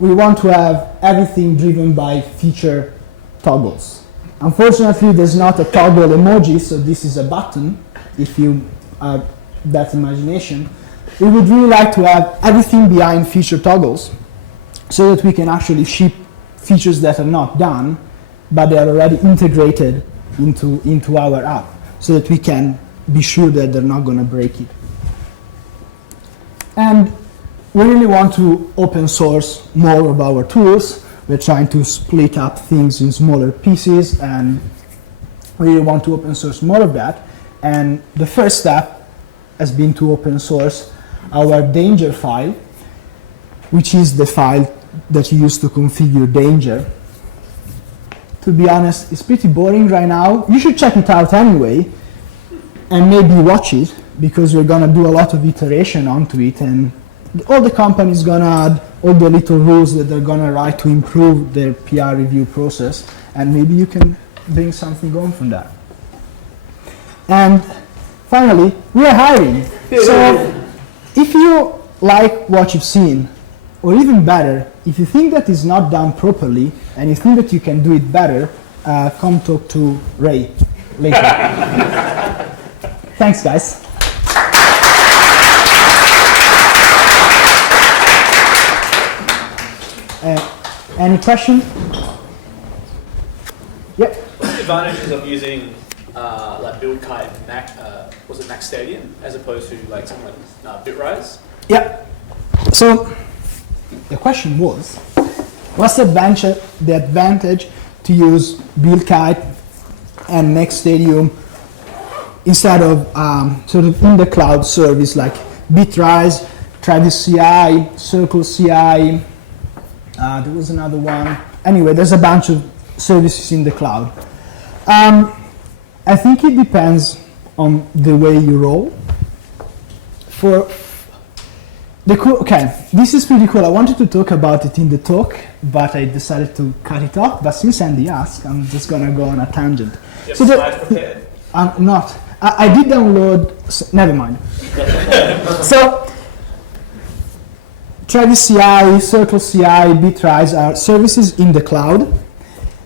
we want to have everything driven by feature toggles. Unfortunately, there's not a toggle emoji, so this is a button, if you have that imagination. We would really like to have everything behind feature toggles so that we can actually ship features that are not done, but they are already integrated into our app, so that we can be sure that they're not going to break it. And we really want to open source more of our tools. We're trying to split up things in smaller pieces, and we really want to open source more of that. And the first step has been to open source our danger file, which is the file that you use to configure danger. To be honest, it's pretty boring right now. You should check it out anyway, and maybe watch it, because we're gonna do a lot of iteration onto it, and all the company's gonna add all the little rules that they're gonna write to improve their PR review process, and maybe you can bring something on from that. And finally, we are hiring. So if you like what you've seen, or even better, if you think that is not done properly and you think that you can do it better, come talk to Ray later. Thanks, guys. Any question? Yep. What's the advantages of using like BuildKite and Mac? Was it Mac Stadium as opposed to like something like Bitrise? Yep. So the question was, what's the advantage to use BuildKite and Mac Stadium instead of sort of in the cloud service like Bitrise, Travis CI, Circle CI? There was another one. Anyway, there's a bunch of services in the cloud. I think it depends on the way you roll. Okay, this is pretty cool. I wanted to talk about it in the talk, but I decided to cut it off. But since Andy asked, I'm just gonna go on a tangent. You have slides prepared? I'm not. I did download. Never mind. So Travis CI, Circle CI, Bitrise are services in the cloud,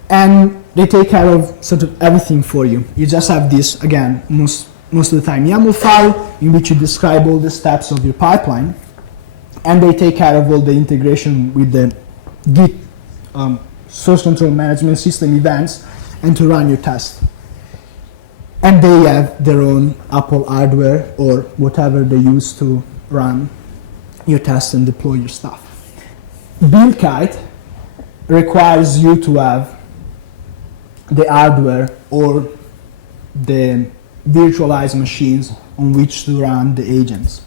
and they take care of sort of everything for you. You just have this, again, most of the time, YAML file in which you describe all the steps of your pipeline, and they take care of all the integration with the Git source control management system events and to run your test. And they have their own Apple hardware or whatever they use to run your test and deploy your stuff. BuildKite requires you to have the hardware or the virtualized machines on which to run the agents.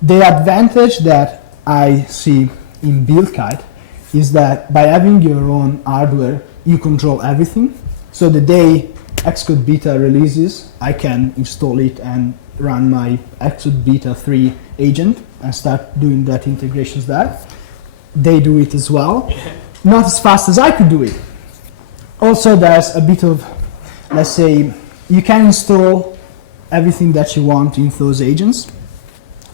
The advantage that I see in BuildKite is that by having your own hardware, you control everything. So the day Xcode Beta releases, I can install it and run my Xcode Beta 3 agent and start doing that integrations there. They do it as well. Not as fast as I could do it. Also, there's a bit of, let's say, you can install everything that you want in those agents,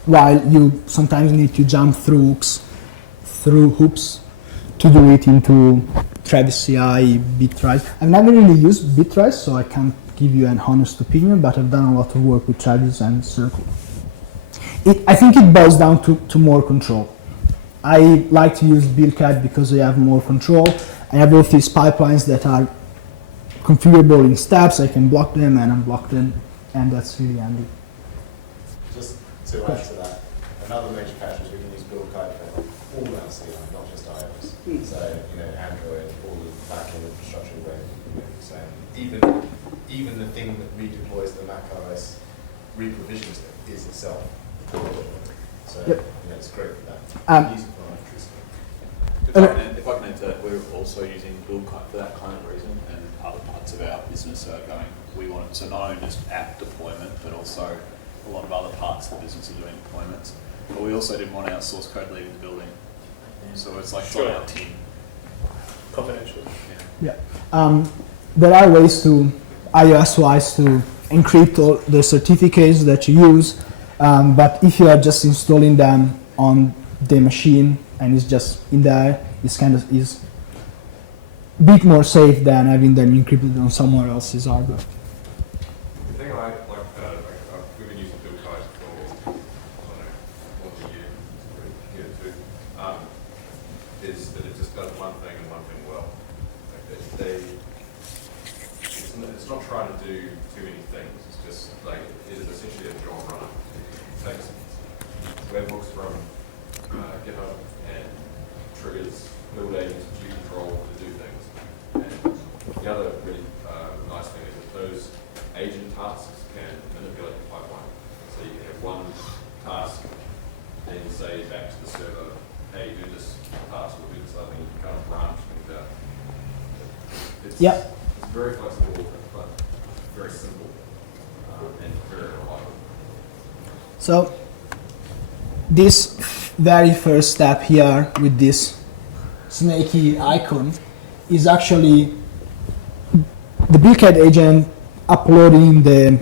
while you sometimes need to jump through hoops to do it into Travis CI, Bitrise. I've never really used Bitrise, so I can't give you an honest opinion, but I've done a lot of work with Travis and Circle. I think it boils down to more control. I like to use BuildKite because I have more control. I have all these pipelines that are configurable in steps. I can block them and unblock them, and that's really handy. Just to add to that, another major catch is we can use BuildKite for all our CI, not just iOS. So, Android, all the back-end infrastructure where so even the thing that redeploys the Mac OS reprovisions it is itself. So yep. It's great for that. Use it for electricity. If I can add to that, we're also using BuildKite for that kind of reason, and other parts of our business are going, we want it to not only just app deployment, but also a lot of other parts of the business are doing deployments. But we also didn't want our source code leaving the building. So it's like on our team. Confidential. There are ways to, iOS-wise, to encrypt all the certificates that you use, but if you are just installing them on the machine and it's just in there, it's kind of is a bit more safe than having them encrypted on someone else's hardware. The thing I like about it, we've been using build guides for, I don't know, more than a year, is that it just does one thing and one thing well. It's not trying to do too many things. It's just like it is essentially a job runner. It takes webhooks from GitHub and triggers build agents to control to do things. And the other really nice thing is that those agent tasks can manipulate the pipeline. So you can have one task, then say back to the server, hey, do this task or do this other thing. You can kind of branch things out. It's very flexible, but very simple and very reliable. So this very first step here with this snaky icon is actually the Buildkite agent uploading the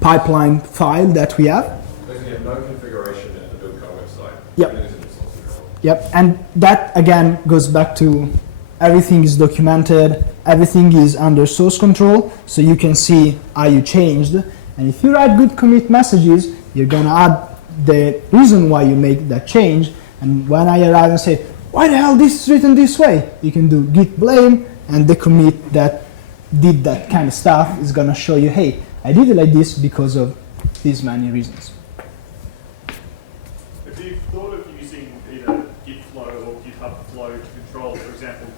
pipeline file that we have. Basically, you have no configuration at the Buildkite website. Yep. Everything is in source control. Yep, and that again goes back to everything is documented, everything is under source control, so you can see how you changed. And if you write good commit messages, you're gonna add the reason why you make that change. And when I arrive and say, why the hell this is written this way? You can do git blame, and the commit that did that kind of stuff is gonna show you, hey, I did it like this because of these many reasons. Have you thought of using either Git flow or GitHub flow to control, for example,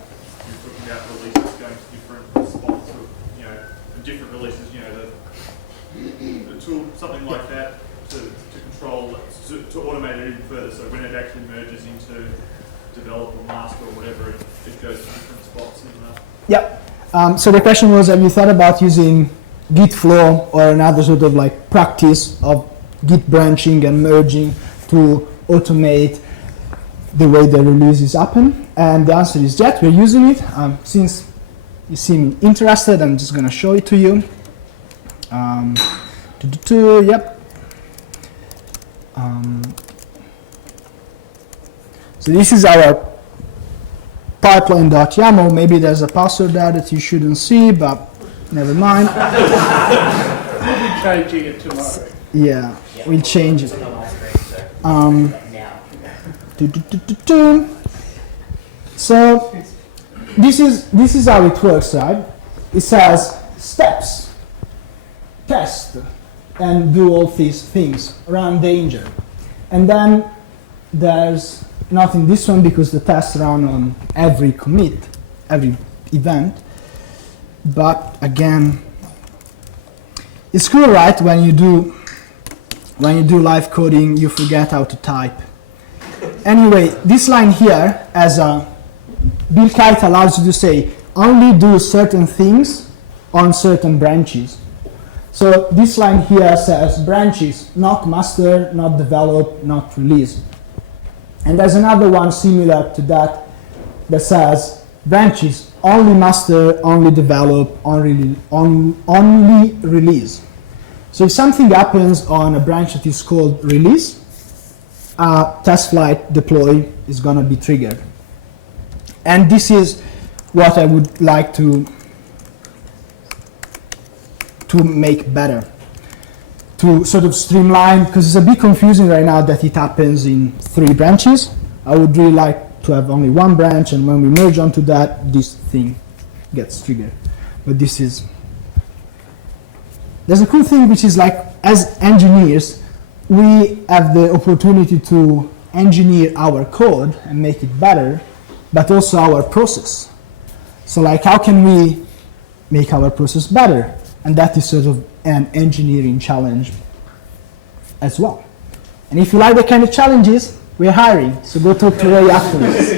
you're talking about releases going to different spots, or, you know, and different releases, you know, the tool, something like that to control, to automate it even further, so when it actually merges into develop or master or whatever, it goes to different spots in the... Yep. So the question was, have you thought about using Git flow or another sort of like practice of Git branching and merging to automate the way the releases happen? And the answer is yes, we're using it. Since you seem interested, I'm just going to show it to you. Yep. So this is our pipeline.yaml. Maybe there's a password there that you shouldn't see, but never mind. We'll be changing it tomorrow. Yeah, we'll change it. It's on my screen, so now. So this is how it works, right? It says steps, test, and do all these things, run danger. And then there's not in this one because the tests run on every commit, every event. But again, it's cool, right? When you do live coding, you forget how to type. Anyway, this line here, as a Buildkite allows you to say, only do certain things on certain branches. So this line here says branches, not master, not develop, not release. And there's another one similar to that that says branches, only master, only develop, only release. So if something happens on a branch that is called release, test flight deploy is going to be triggered. And this is what I would like to make better, to sort of streamline, because it's a bit confusing right now that it happens in 3 branches. I would really like to have only one branch, and when we merge onto that, this thing gets triggered. But there's a cool thing, which is like, as engineers, we have the opportunity to engineer our code and make it better, but also our process. So like, how can we make our process better? And that is sort of an engineering challenge as well. And if you like the kind of challenges, we're hiring. So go talk to Ray afterwards.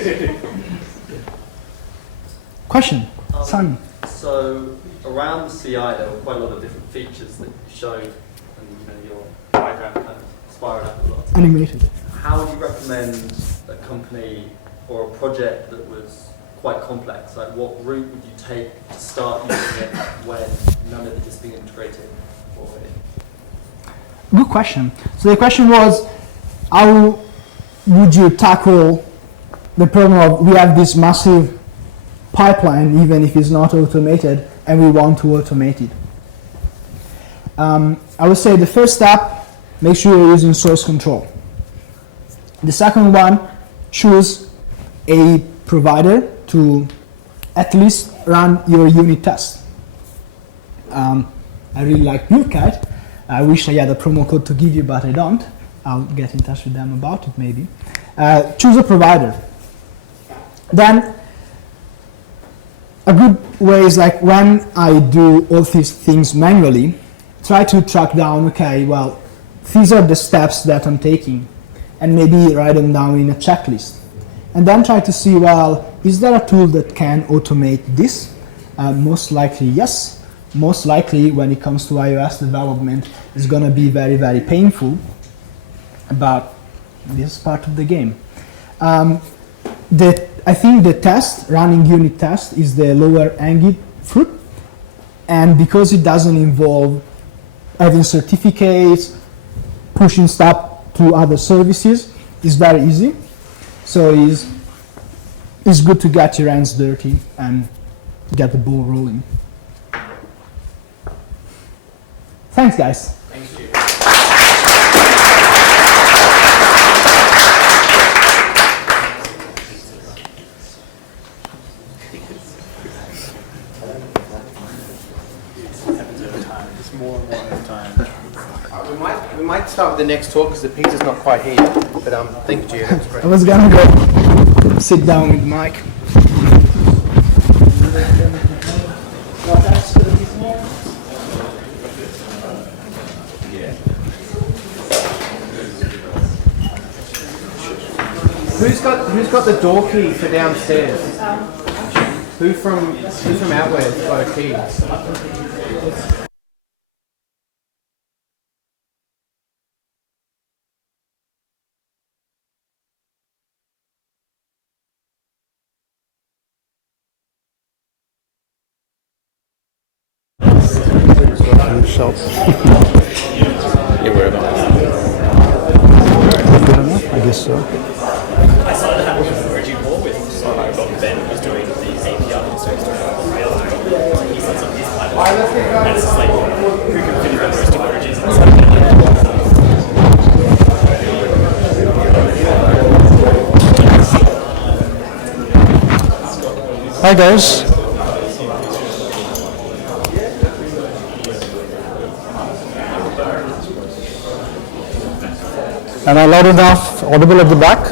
Question, Simon. So around the CI, there were quite a lot of different features that you showed, and your diagram kind of spiraled out a lot. Animated. How would you recommend a company or a project that was quite complex. Like, what route would you take to start using it when none of it is being integrated already? Good question. So the question was, how would you tackle the problem of we have this massive pipeline, even if it's not automated, and we want to automate it? I would say the first step, make sure you're using source control. The second one, choose a provider to at least run your unit test. I really like BuildKite. I wish I had a promo code to give you, but I don't. I'll get in touch with them about it maybe. Choose a provider. Then a good way is like when I do all these things manually, try to track down, okay, well, these are the steps that I'm taking, and maybe write them down in a checklist. And then try to see, well, is there a tool that can automate this? Most likely, yes. Most likely, when it comes to iOS development, it's going to be very, very painful, but this is part of the game. I think the test, running unit test, is the lower hanging fruit, and because it doesn't involve having certificates, pushing stuff to other services, it's very easy. So it's good to get your hands dirty and get the ball rolling. Thanks, guys. Thanks, you. We might start with the next talk because the pizza's not quite here yet. But thank you, that's great. I was gonna go sit down with Mike. Who's got the door key for downstairs? Who from Outware's got a key? I guess so. I started having an emoji call with Ben was doing the API, so he's doing it. He sets up his pipeline, and it's just like, who can fit in the most emojis and stuff. Hi guys. Am I loud enough, audible at the back?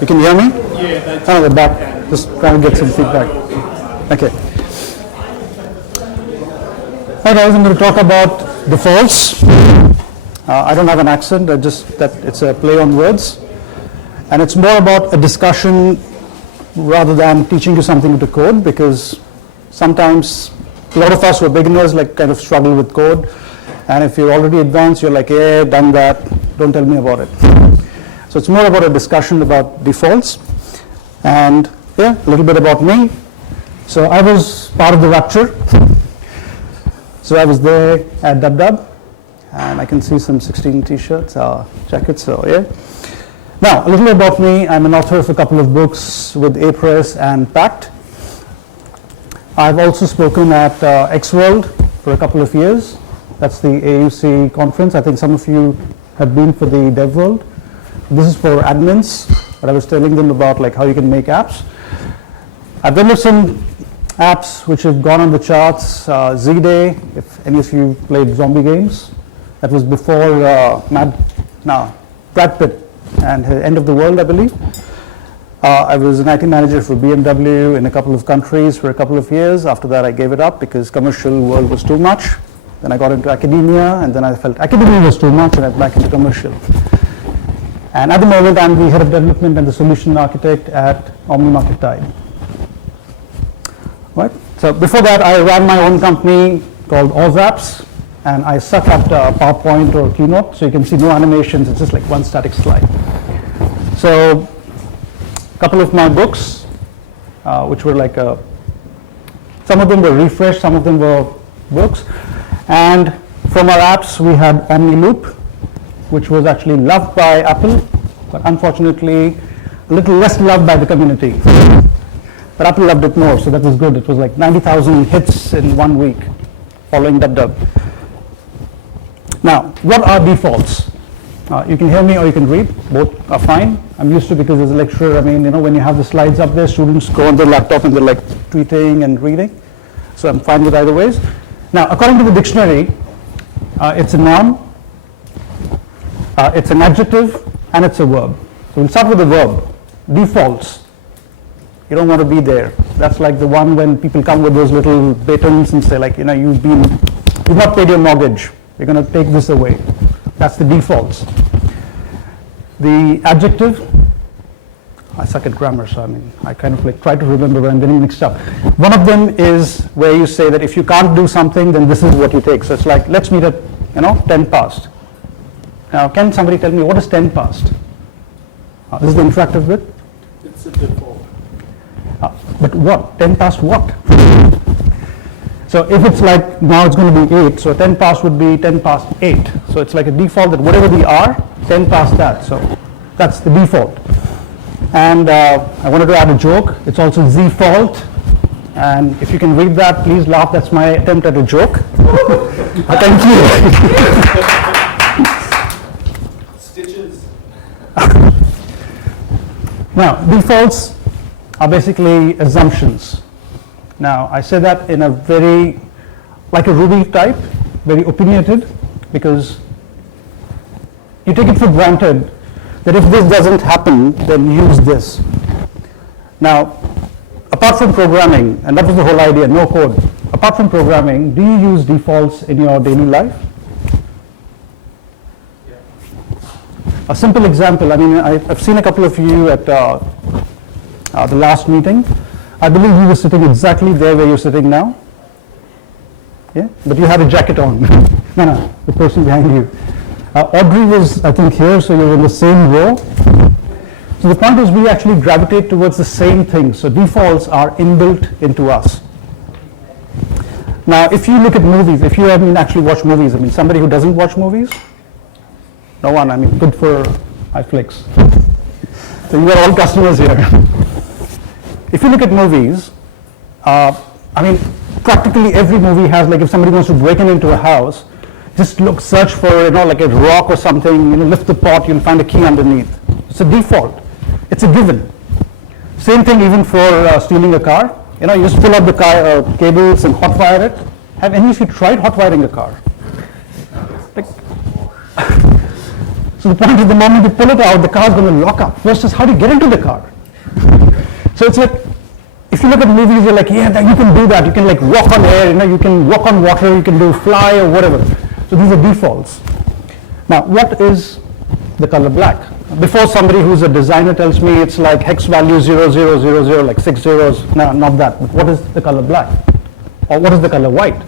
You can hear me? Yeah, that's At the back. Just trying to get some feedback. Okay. Hi guys, I'm going to talk about defaults. I don't have an accent, it's a play on words. And it's more about a discussion rather than teaching you something to code, because sometimes a lot of us who are beginners kind of struggle with code. And if you're already advanced, you're like, yeah, done that, don't tell me about it. So it's more about a discussion about defaults. And yeah, a little bit about me. So I was part of the Rapture. So I was there at DubDub. And I can see some 16 t-shirts, jackets, so yeah. Now, a little bit about me. I'm an author of a couple of books with A-Press and Pact. I've also spoken at Xworld for a couple of years. That's the AUC conference. I think some of you have been for the Dev World. This is for admins, but I was telling them about how you can make apps. I've developed some apps which have gone on the charts. Z-Day, if any of you played zombie games. That was before Brad Pitt and End of the World, I believe. I was an IT manager for BMW in a couple of countries for a couple of years. After that, I gave it up because commercial world was too much. Then I got into academia, and then I felt academia was too much, and I went back into commercial. And at the moment, I'm the head of development and the solution architect at OmniMarket Tide. Right? So before that, I ran my own company called OzApps, and I suck at PowerPoint or Keynote, so you can see no animations. It's just like one static slide. So a couple of my books, which were like some of them were refreshed, some of them were books. And from our apps, we had OmniLoop, which was actually loved by Apple, but unfortunately a little less loved by the community. But Apple loved it more, so that was good. It was like 90,000 hits in 1 week following DubDub. Now, what are defaults? You can hear me or you can read, both are fine. I'm used to it because as a lecturer, I mean, you know, when you have the slides up there, students go on their laptop and they're like tweeting and reading. So I'm fine with either ways. Now, according to the dictionary, it's a noun, it's an adjective, and it's a verb. So we'll start with the verb. Defaults. You don't want to be there. That's like the one when people come with those little batons and say like, you know, you've not paid your mortgage. You're going to take this away. That's the defaults. The adjective, I suck at grammar, so I mean, I kind of like try to remember when I'm getting mixed up. One of them is where you say that if you can't do something, then this is what you take. So it's like, let's meet at, 10 past. Now, can somebody tell me what is 10 past? This is the interactive bit. It's a default. But what? 10 past what? So if it's like, now it's going to be 8, so 10 past would be 10 past 8. So it's like a default that whatever we are, 10 past that. So that's the default. And I wanted to add a joke. It's also Z-fault. And if you can read that, please laugh. That's my attempt at a joke. Thank you. Stitches. Now, defaults are basically assumptions. Now, I say that in a very, like a Ruby type, very opinionated, because you take it for granted that if this doesn't happen, then use this. Now, apart from programming, and that was the whole idea, no code, apart from programming, do you use defaults in your daily life? Yeah. A simple example, I mean, I've seen a couple of you at the last meeting. I believe you were sitting exactly there where you're sitting now. Yeah, but you had a jacket on. No, the person behind you. Audrey was, I think, here, so you're in the same row. So the point is we actually gravitate towards the same thing. So defaults are inbuilt into us. Now, if you look at movies, if you haven't actually watched movies, I mean, somebody who doesn't watch movies? No one, I mean, good for iFlix. So you are all customers here. If you look at movies, I mean, practically every movie has, like, if somebody wants to break into a house, just search for, like a rock or something, lift the pot, you'll find a key underneath. It's a default. It's a given. Same thing even for stealing a car. You just pull up the car cables and hotwire it. Have any of you tried hotwiring a car? So the point is, the moment you pull it out, the car's going to lock up. First is, how do you get into the car? So it's like, if you look at movies, you're like, yeah, you can do that. You can like walk on air, you can walk on water, you can do fly or whatever. So these are defaults. Now, what is the color black? Before somebody who's a designer tells me it's like hex value 0000, like 6 zeros, no, not that. But what is the color black? Or what is the color white?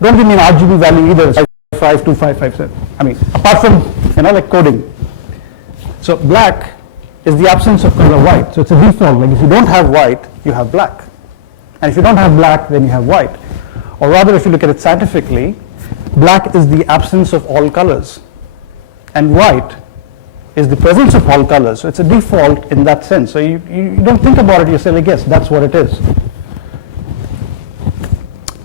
Don't give me an RGB value either, 552557. I mean, apart from, like coding. So black is the absence of color white. So it's a default. Like if you don't have white, you have black. And if you don't have black, then you have white. Or rather, if you look at it scientifically, black is the absence of all colors. And white is the presence of all colors. So it's a default in that sense. So you don't think about it, you say, like, yes, that's what it is.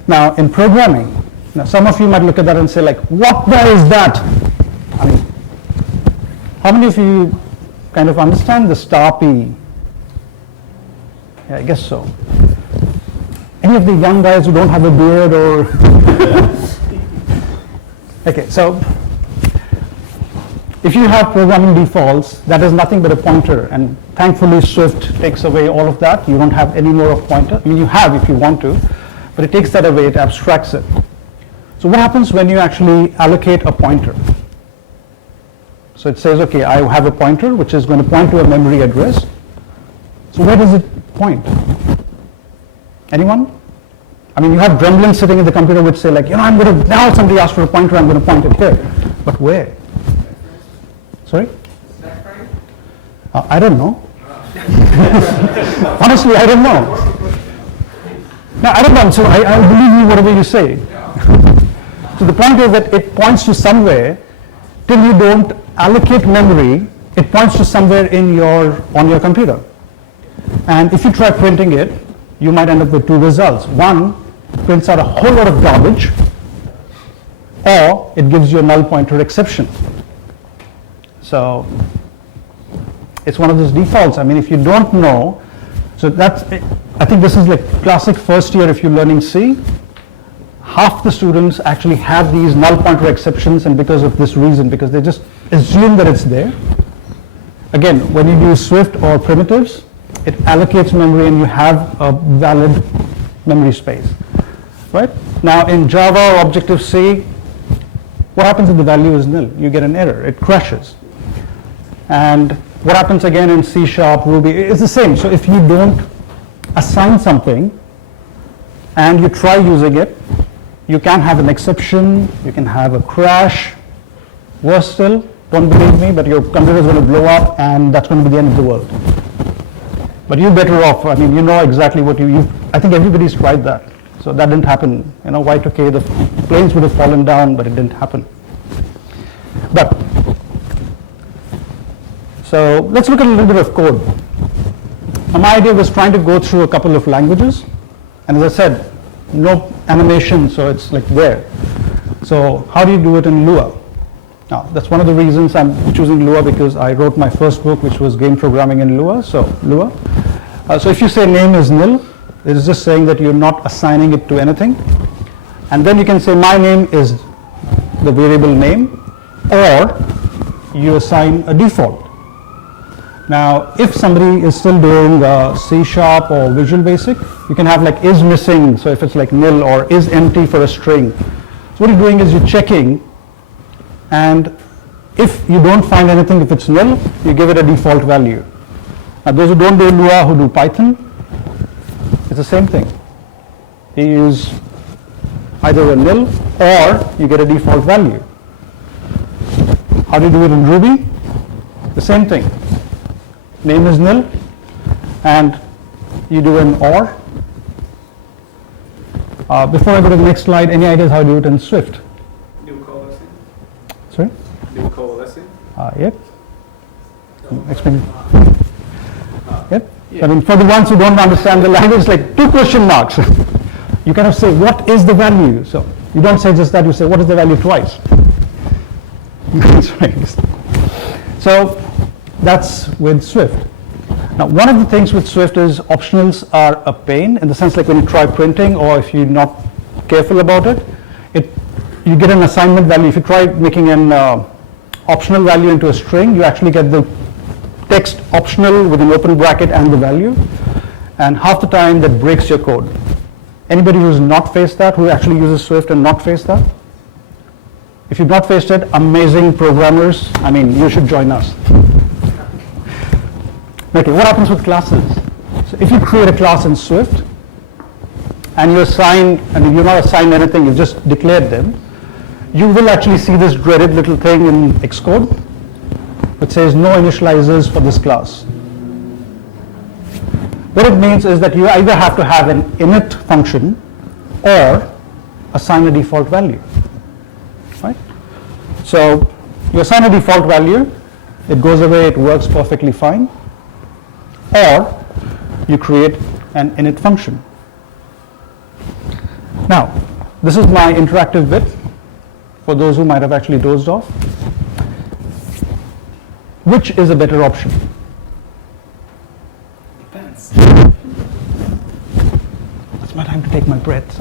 Now, in programming, some of you might look at that and say, like, what the hell is that? I mean, how many of you kind of understand the star P? Yeah, I guess so. Any of the young guys who don't have a beard or... Okay, so if you have programming defaults, that is nothing but a pointer, and thankfully Swift takes away all of that. You don't have any more of pointer. I mean, you have if you want to, but it takes that away, it abstracts it. So what happens when you actually allocate a pointer? So it says, okay, I have a pointer which is going to point to a memory address. So where does it point? Anyone? I mean, you have gremlins sitting in the computer which say, like, now somebody asked for a pointer, I'm going to point it here. But where? Sorry? I don't know. Honestly, I don't know. No, I don't know, so I believe you whatever you say. So the point is that it points to somewhere. Till you don't allocate memory, it points to somewhere on your computer. And if you try printing it, you might end up with two results. One, prints out a whole lot of garbage, or it gives you a null pointer exception. So it's one of those defaults. I mean, if you don't know, so that's, I think this is like classic first year if you're learning C. Half the students actually have these null pointer exceptions, and because of this reason, because they just assume that it's there. Again, when you use Swift or primitives, it allocates memory and you have a valid memory space, right? Now in Java or Objective-C, what happens if the value is nil? You get an error, it crashes. And what happens again in C#, Ruby, it's the same. So if you don't assign something and you try using it, you can have an exception, you can have a crash. Worse still, don't believe me, but your computer is going to blow up and that's going to be the end of the world. But you're better off. I mean, you know exactly what I think everybody's tried that. So that didn't happen. You know, Y2K, the planes would have fallen down, but it didn't happen. But, so let's look at a little bit of code. Now, my idea was trying to go through a couple of languages. And as I said, no animation, so it's like there. So how do you do it in Lua? Now, that's one of the reasons I'm choosing Lua, because I wrote my first book, which was game programming in Lua, so Lua. So if you say name is nil, it is just saying that you're not assigning it to anything. And then you can say my name is the variable name, or you assign a default. Now, if somebody is still doing C# or Visual Basic, you can have like is missing, so if it's like nil, or is empty for a string. So what you're doing is you're checking, and if you don't find anything, if it's nil, you give it a default value. Now those who don't do Lua, who do Python, it's the same thing. You use either a nil or you get a default value. How do you do it in Ruby? The same thing. Name is nil and you do an or. Before I go to the next slide, any ideas how to do it in Swift? New coalescing. Sorry? New coalescing. Yep. Explain. Yep. I mean, for the ones who don't understand the language, like 2 question marks. You kind of say, what is the value? So you don't say just that, you say, what is the value twice? So that's with Swift. Now, one of the things with Swift is optionals are a pain, in the sense like when you try printing, or if you're not careful about it, you get an assignment value. If you try making an optional value into a string, you actually get the text optional with an open bracket and the value, and half the time that breaks your code. Anybody who's not faced that, who actually uses Swift and not faced that? If you've not faced it, amazing programmers, I mean, you should join us. Okay, what happens with classes? So if you create a class in Swift, and you assign, and you're not assigned anything, you've just declared them, you will actually see this dreaded little thing in Xcode, which says no initializers for this class. What it means is that you either have to have an init function or assign a default value, right? So you assign a default value, it goes away, it works perfectly fine, or you create an init function. Now, this is my interactive bit for those who might have actually dozed off. Which is a better option? Depends. It's my time to take my breath.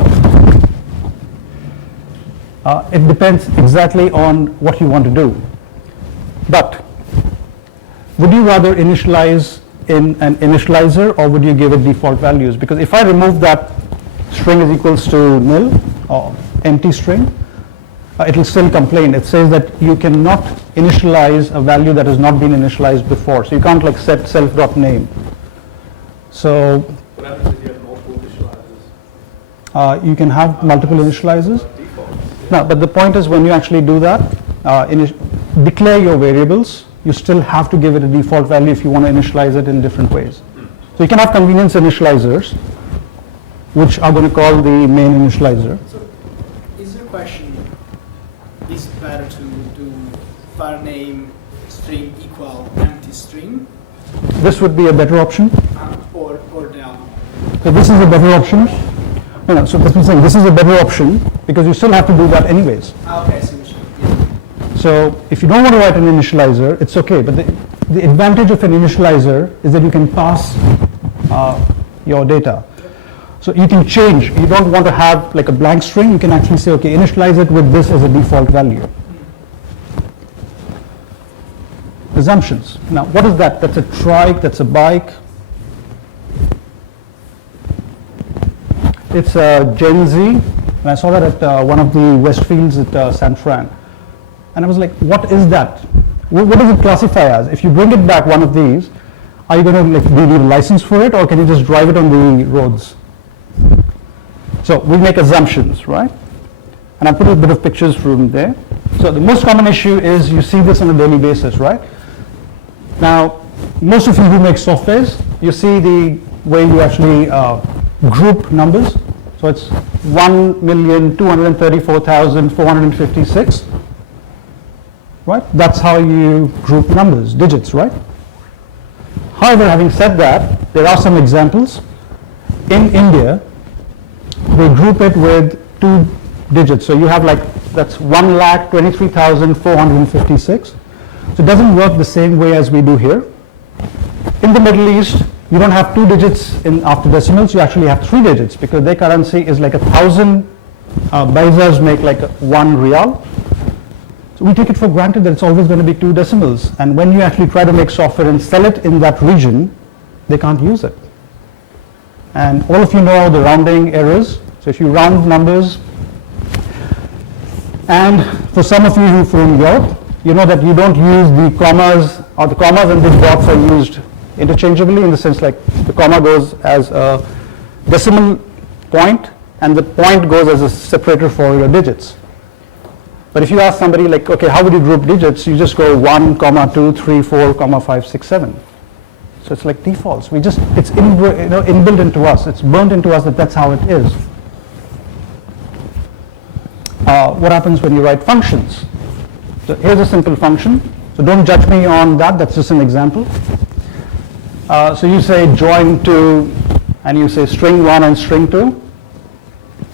So. It depends exactly on what you want to do. But would you rather initialize in an initializer, or would you give it default values? Because if I remove that string is equals to nil or empty string, it will still complain. It says that you cannot initialize a value that has not been initialized before. So you can't like set self.name. So What happens if you have multiple initializers? you can have multiple initializers. No, but the point is when you actually do that, declare your variables you still have to give it a default value if you want to initialize it in different ways. So you can have convenience initializers, which are going to call the main initializer. So is your question, is it better to do var name string equal empty string? This would be a better option. Or the other? So this is a better option. No, so that's what I'm saying. This is a better option because you still have to do that anyways. Okay, I see what you mean. So if you don't want to write an initializer, it's okay. But the advantage of an initializer is that you can pass your data. So you can change. You don't want to have like a blank string. You can actually say, okay, initialize it with this as a default value. Assumptions. Now, what is that? That's a trike. That's a bike. It's a Gen Z. And I saw that at one of the Westfields at San Fran. And I was like, what is that? What does it classify as? If you bring it back one of these, are you going to like, do you need a license for it, or can you just drive it on the roads? So we make assumptions, right? And I put a bit of pictures from there. So the most common issue is you see this on a daily basis, right? Now, most of you who make softwares, you see the way you actually group numbers. So it's 1,234,456, right? That's how you group numbers, digits, right? However, having said that, there are some examples. In India, they group it with 2 digits. So you have like, that's 1,23,456. So it doesn't work the same way as we do here. In the Middle East, you don't have 2 digits after decimals, you actually have 3 digits because their currency is like 1,000 paisas make like 1 real. So we take it for granted that it's always going to be 2 decimals. And when you actually try to make software and sell it in that region, they can't use it. And all of you know the rounding errors. So if you round numbers, and for some of you who are from Europe, you know that you don't use the commas, or the commas and the dots are used interchangeably in the sense like the comma goes as a decimal point and the point goes as a separator for your digits. But if you ask somebody like, okay, how would you group digits? You just go 1, 2, 3, 4, 5, 6, 7. So it's like defaults. It's inbuilt into us. It's burnt into us that that's how it is. What happens when you write functions? So here's a simple function. So don't judge me on that. That's just an example. So you say join 2, and you say string 1 and string 2,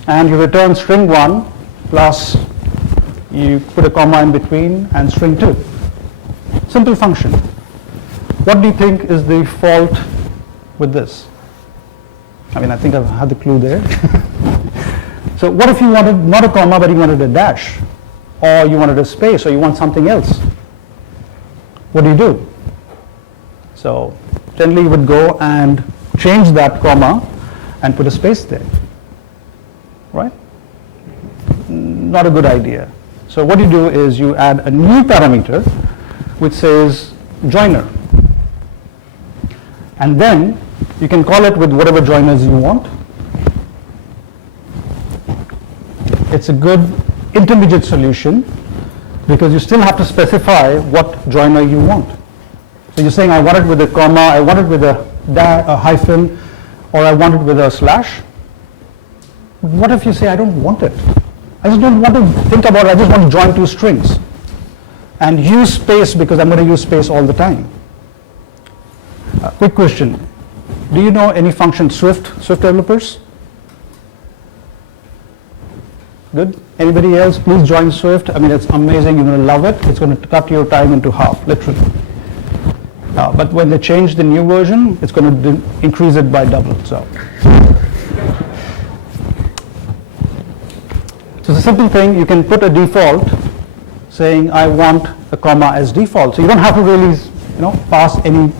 and you return string 1 plus you put a comma in between and string 2. Simple function. What do you think is the fault with this? I mean, I think I've had the clue there. So what if you wanted not a comma, but you wanted a dash, or you wanted a space, or you want something else? What do? So generally you would go and change that comma and put a space there, right? Not a good idea. So what you do is you add a new parameter which says joiner. And then you can call it with whatever joiners you want. It's a good intermediate solution because you still have to specify what joiner you want. So you're saying I want it with a comma, I want it with a hyphen, or I want it with a slash. What if you say I don't want it? I just don't want to think about it, I just want to join 2 strings. And use space because I'm going to use space all the time. Quick question. Do you know any function Swift developers? Good. Anybody else? Please join Swift. I mean, it's amazing. You're going to love it. It's going to cut your time into half, literally. But when they change the new version, it's going to increase it by double. So it's a simple thing. You can put a default saying I want a comma as default. So you don't have to really, pass any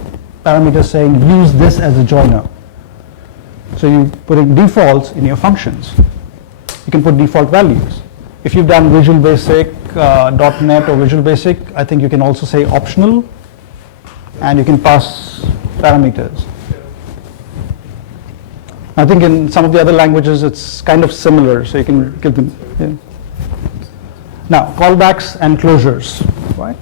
parameter saying use this as a joiner. So you put in defaults in your functions. You can put default values. If you've done Visual Basic, .NET or Visual Basic, I think you can also say optional, and you can pass parameters. I think in some of the other languages it's kind of similar, so you can give them. Yeah. Now, callbacks and closures, right?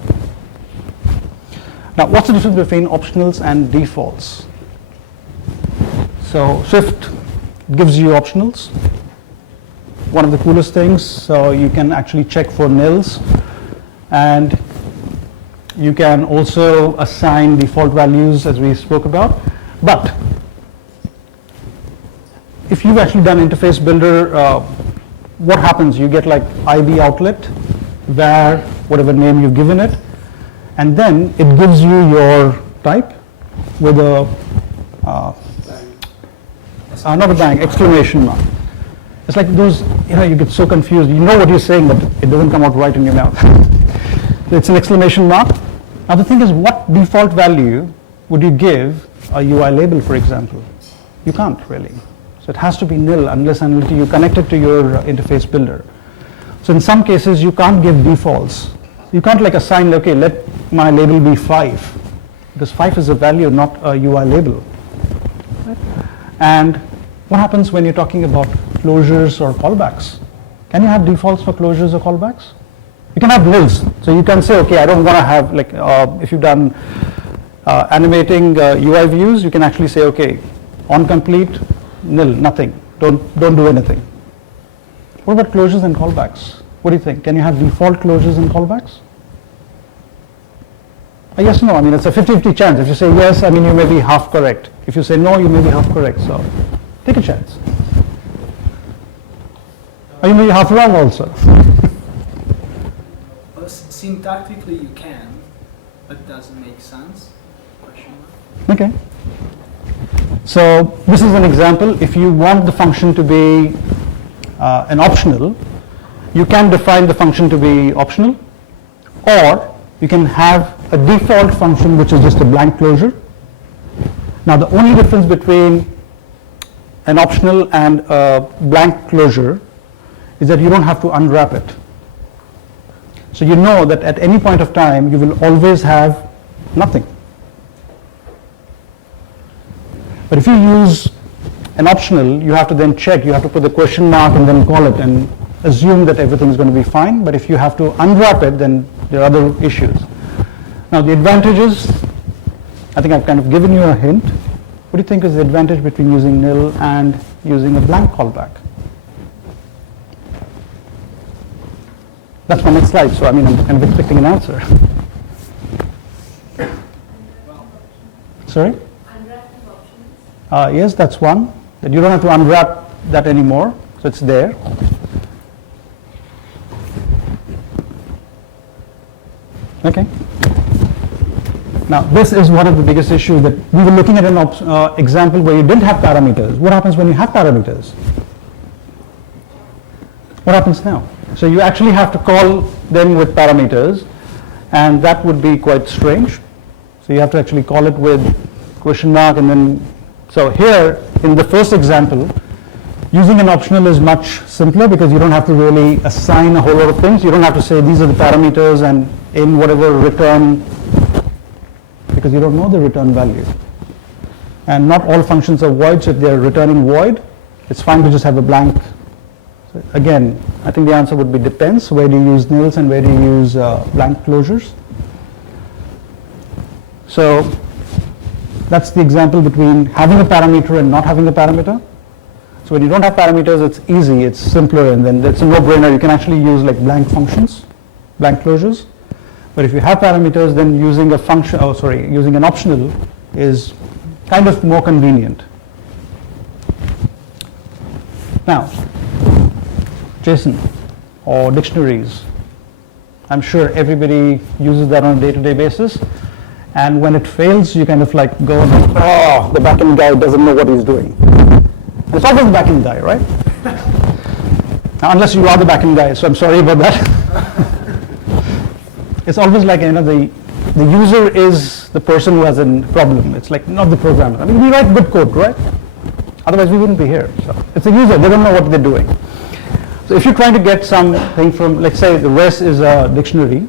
Now, what's the difference between optionals and defaults? So Swift gives you optionals. One of the coolest things, so you can actually check for nils, and you can also assign default values as we spoke about. But if you've actually done interface builder, what happens? You get like IB outlet, var, whatever name you've given it, and then it gives you your type with a not a bang, exclamation mark. It's like those, you get so confused. You know what you're saying, but it doesn't come out right in your mouth. So it's an exclamation mark. Now the thing is, what default value would you give a UI label, for example? You can't really. So it has to be nil unless and until you connect it to your interface builder. So in some cases, you can't give defaults. You can't like assign, okay, let my label be 5, because 5 is a value, not a UI label. Right? And what happens when you're talking about closures or callbacks? Can you have defaults for closures or callbacks? You can have nils. So you can say, okay, I don't want to have, like, if you've done animating UI views, you can actually say, okay, on complete, nil, nothing. Don't do anything. What about closures and callbacks? What do you think? Can you have default closures and callbacks? Yes, no. I mean, it's a 50-50 chance. If you say yes, I mean, you may be half correct. If you say no, you may be half correct. So take a chance. Or you may be half wrong also. Well, syntactically you can, but does it make sense? Okay. So this is an example. If you want the function to be an optional, you can define the function to be optional, or you can have a default function which is just a blank closure. Now the only difference between an optional and a blank closure is that you don't have to unwrap it. So you know that at any point of time you will always have nothing. But if you use an optional, you have to then check, you have to put the question mark and then call it and assume that everything is going to be fine. But if you have to unwrap it, then there are other issues. Now the advantages, I think I've kind of given you a hint. What do you think is the advantage between using nil and using a blank callback? That's my next slide, so I mean, I'm kind of expecting an answer. Sorry? Yes, that's one. That you don't have to unwrap that anymore, so it's there. Okay. Now, this is one of the biggest issues that we were looking at an example where you didn't have parameters. What happens when you have parameters? What happens now? So you actually have to call them with parameters, and that would be quite strange. So you have to actually call it with question mark, and then, so here in the first example, using an optional is much simpler because you don't have to really assign a whole lot of things. You don't have to say these are the parameters and in whatever return, because you don't know the return value. And not all functions are void, so if they're returning void, it's fine to just have a blank. So again, I think the answer would be depends. Where do you use nils and where do you use blank closures? So that's the example between having a parameter and not having a parameter. So when you don't have parameters, it's easy, it's simpler, and then it's a no-brainer. You can actually use like blank functions, blank closures. But if you have parameters, then using a function, using an optional is kind of more convenient. Now, JSON or dictionaries. I'm sure everybody uses that on a day-to-day basis. And when it fails, you kind of like go, oh, the backend guy doesn't know what he's doing. And it's always the backend guy, right? Now, unless you are the backend guy, so I'm sorry about that. It's always like, the user is the person who has a problem. It's like not the programmer. I mean, we write good code, right? Otherwise, we wouldn't be here. So it's the user. They don't know what they're doing. So if you're trying to get something from, let's say the res is a dictionary,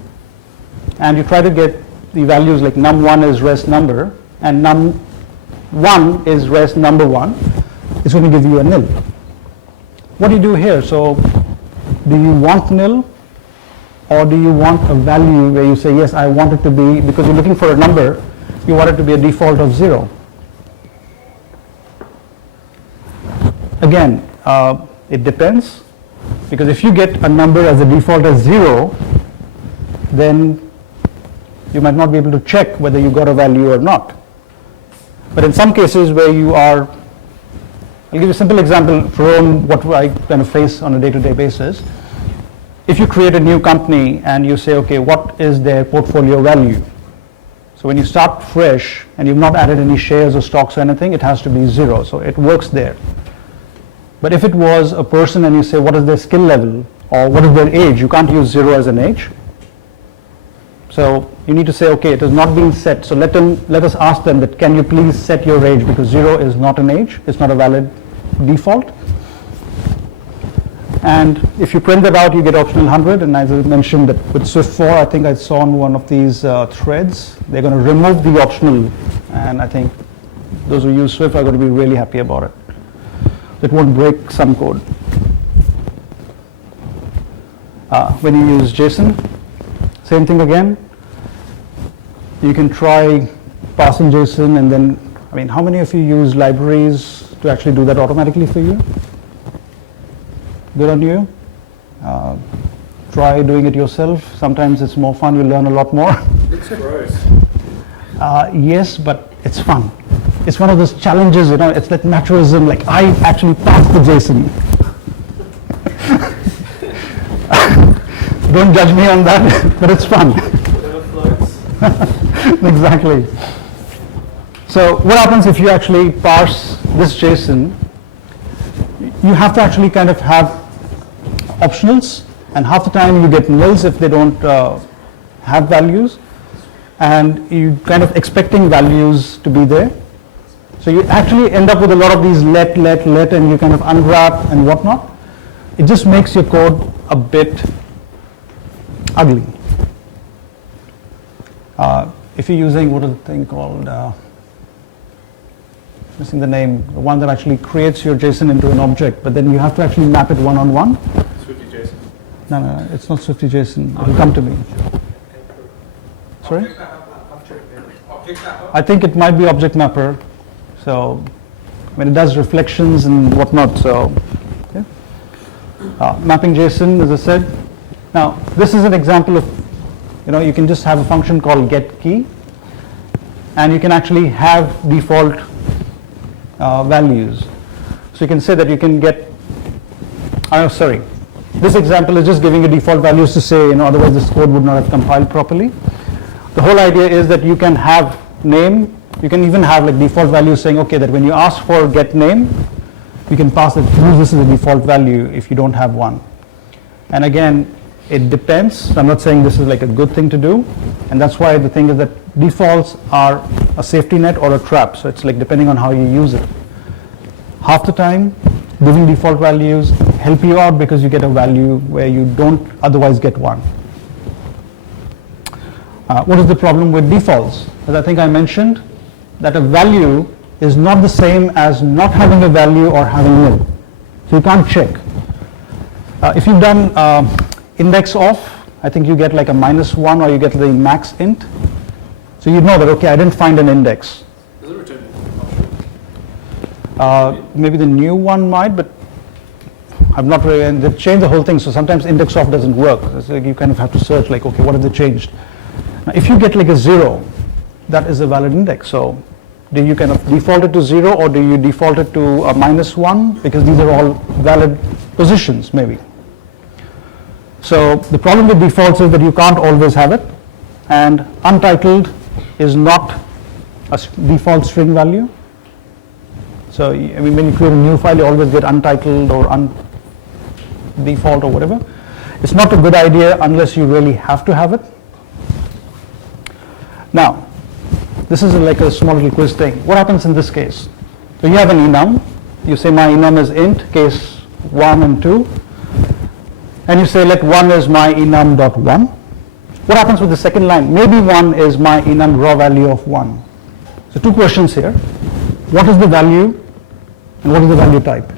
and you try to get the values like num1 is res number, and num1 is res number 1, it's going to give you a nil. What do you do here? So do you want nil? or do you want a value where you say, yes, I want it to be, because you're looking for a number, you want it to be a default of 0. Again, it depends, because if you get a number as a default as 0, then you might not be able to check whether you got a value or not. But in some cases where you are, I'll give you a simple example from what I kind of face on a day-to-day basis. If you create a new company and you say, okay, what is their portfolio value? So when you start fresh and you've not added any shares or stocks or anything, it has to be 0. So it works there. But if it was a person and you say, what is their skill level or what is their age, you can't use 0 as an age. So you need to say, okay, it has not been set. So let us ask them that, can you please set your age, because 0 is not an age, it's not a valid default. And if you print that out, you get optional 100. And as I mentioned, that with Swift 4, I think I saw on one of these threads, they're going to remove the optional. And I think those who use Swift are going to be really happy about it. It won't break some code. When you use JSON, same thing again. You can try passing JSON, and then, I mean, how many of you use libraries to actually do that automatically for you? Good on you. Try doing it yourself. Sometimes it's more fun, you learn a lot more. It's gross. Yes, but it's fun. It's one of those challenges, you know, it's like naturalism, like I actually passed the JSON. Don't judge me on that, but it's fun. Exactly. So what happens if you actually parse this JSON? You have to actually kind of have optionals, and half the time you get nulls if they don't have values, and you kind of expecting values to be there. So you actually end up with a lot of these let, and you kind of unwrap and whatnot. It just makes your code a bit ugly. If you're using, what is the thing called, missing the name, the one that actually creates your JSON into an object, but then you have to actually map it one-on-one. Swifty JSON. No, it's not Swifty JSON. It'll come to me. Sorry? I think it might be Object Mapper. So, I mean, it does reflections and whatnot. So, okay. Mapping JSON, as I said. Now, this is an example of, you know, you can just have a function called getKey, and you can actually have default values. So you can say that you can get, sorry, this example is just giving you default values to say, you know, otherwise this code would not have compiled properly. The whole idea is that you can have name, you can even have like default values saying, okay, that when you ask for get name, you can pass it, use this as a default value if you don't have one. And again, it depends. I'm not saying this is like a good thing to do, and that's why the thing is that defaults are a safety net or a trap. So it's like depending on how you use it. Half the time, giving default values help you out because you get a value where you don't otherwise get one. What is the problem with defaults? As I think I mentioned, that a value is not the same as not having a value or having nil. So you can't check. If you've done index off, I think you get like a -1 or you get the max int. So you know that, okay, I didn't find an index. Does it return? Maybe the new one might, but I've not really, and they've changed the whole thing, so sometimes index off doesn't work. So you kind of have to search like, okay, what have they changed? Now, if you get like a 0, that is a valid index. So do you kind of default it to 0 or do you default it to a -1? Because these are all valid positions, maybe. So the problem with defaults is that you can't always have it, and untitled is not a default string value. So I mean, when you create a new file, you always get untitled or default or whatever. It's not a good idea unless you really have to have it. Now, this is like a small little quiz thing. What happens in this case? So you have an enum. You say my enum is int, case 1 and 2. And you say let 1 is my enum.1. What happens with the second line? Maybe 1 is my enum raw value of 1. So two questions here. What is the value and what is the value type?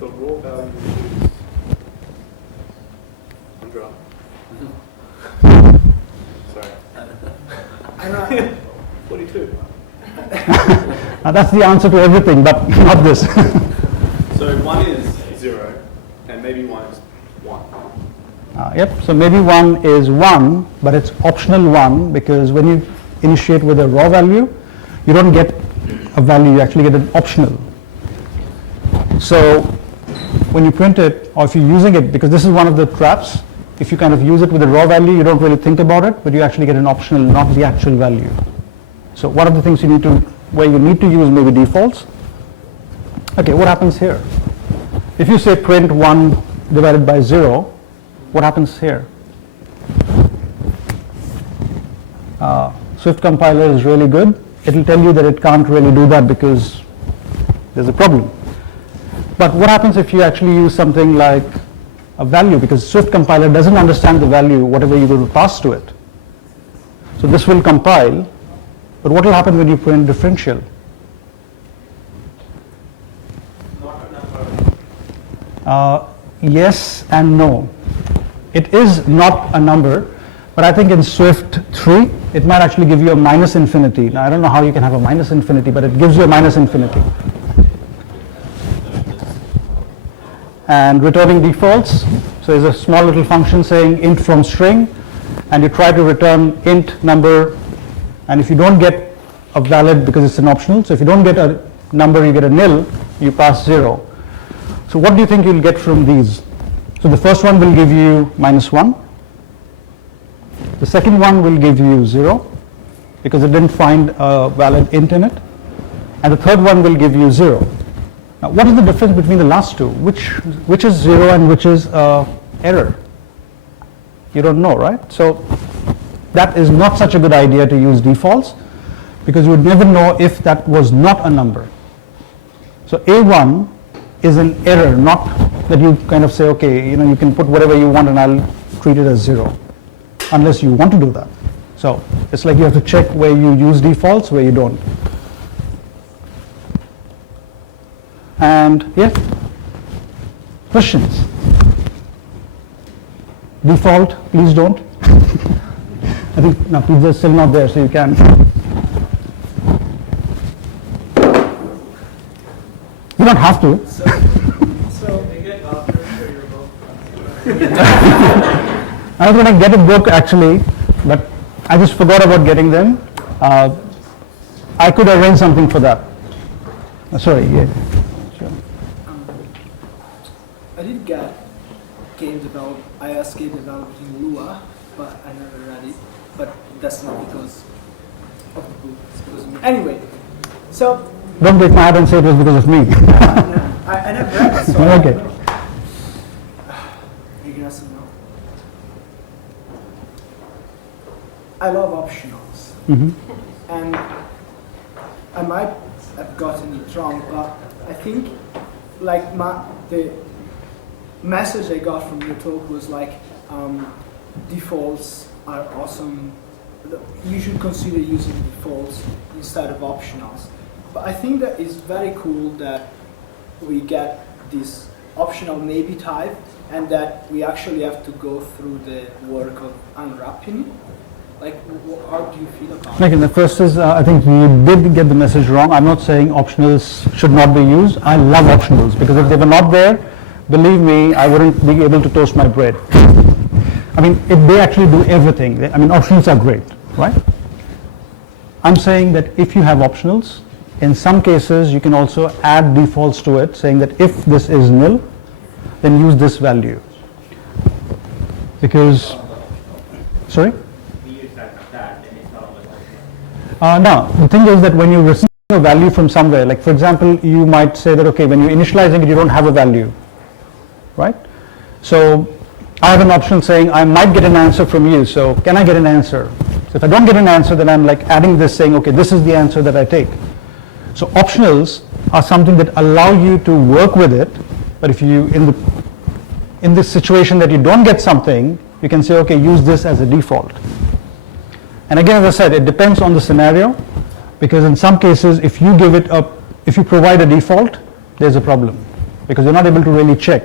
The raw value is drop. Sorry. 42. That's the answer to everything, but not this. So 1 is 0, and maybe 1 is 1. Yep, so maybe 1 is 1, but it's optional 1 because when you initiate with a raw value, you don't get a value, you actually get an optional. So when you print it, or if you're using it, because this is one of the traps, if you kind of use it with a raw value, you don't really think about it, but you actually get an optional, not the actual value. So one of the things where you need to use maybe defaults. Okay, what happens here? If you say print 1 divided by 0, what happens here? Swift compiler is really good. It'll tell you that it can't really do that because there's a problem. But what happens if you actually use something like a value? Because Swift compiler doesn't understand the value, whatever you're going to pass to it. So this will compile, but what will happen when you print differential? Yes and no. It is not a number, but I think in Swift 3, it might actually give you a minus infinity. Now, I don't know how you can have a minus infinity, but it gives you a minus infinity. And returning defaults, so there's a small little function saying int from string, and you try to return int number, and if you don't get a valid, because it's an optional, so if you don't get a number, you get a nil, you pass 0. So what do you think you'll get from these? So the first one will give you -1. The second one will give you 0 because it didn't find a valid int in it. And the third one will give you 0. Now what is the difference between the last two? Which is 0 and which is error? You don't know, right? So that is not such a good idea to use defaults because you would never know if that was not a number. So A1 is an error, not that you kind of say, okay, you can put whatever you want and I'll treat it as 0, unless you want to do that. So it's like you have to check where you use defaults, where you don't. And yeah, questions? Default, please don't. I think no, pizza is still not there, so you can. You don't have to. I was going to get a book actually, but I just forgot about getting them. I could arrange something for that. Sorry, yeah. Sure. I did get iOS game developed in Lua, but I never read it. But that's not because of the book, it's because of me. Anyway, so... Don't break my heart and say it was because of me. No, I never read it, so okay. I love optionals. And I might have gotten it wrong, but I think like the message I got from your talk was like defaults are awesome. You should consider using defaults instead of optionals. But I think that it's very cool that we get this optional maybe type and that we actually have to go through the work of unwrapping it. Like, how do you feel about it? Okay, the first is, I think you did get the message wrong. I'm not saying optionals should not be used. I love optionals because if they were not there, believe me, I wouldn't be able to toast my bread. I mean, if they actually do everything, optionals are great, right? I'm saying that if you have optionals, in some cases you can also add defaults to it, saying that if this is nil, then use this value. Because, sorry? No, the thing is that when you receive a value from somewhere, like for example, you might say that, okay, when you're initializing it, you don't have a value, right? So I have an option saying I might get an answer from you, so can I get an answer? So if I don't get an answer, then I'm like adding this saying, okay, this is the answer that I take. So optionals are something that allow you to work with it, but if you, in this situation that you don't get something, you can say, okay, use this as a default. And again, as I said, it depends on the scenario, because in some cases, if you provide a default, there's a problem, because you're not able to really check.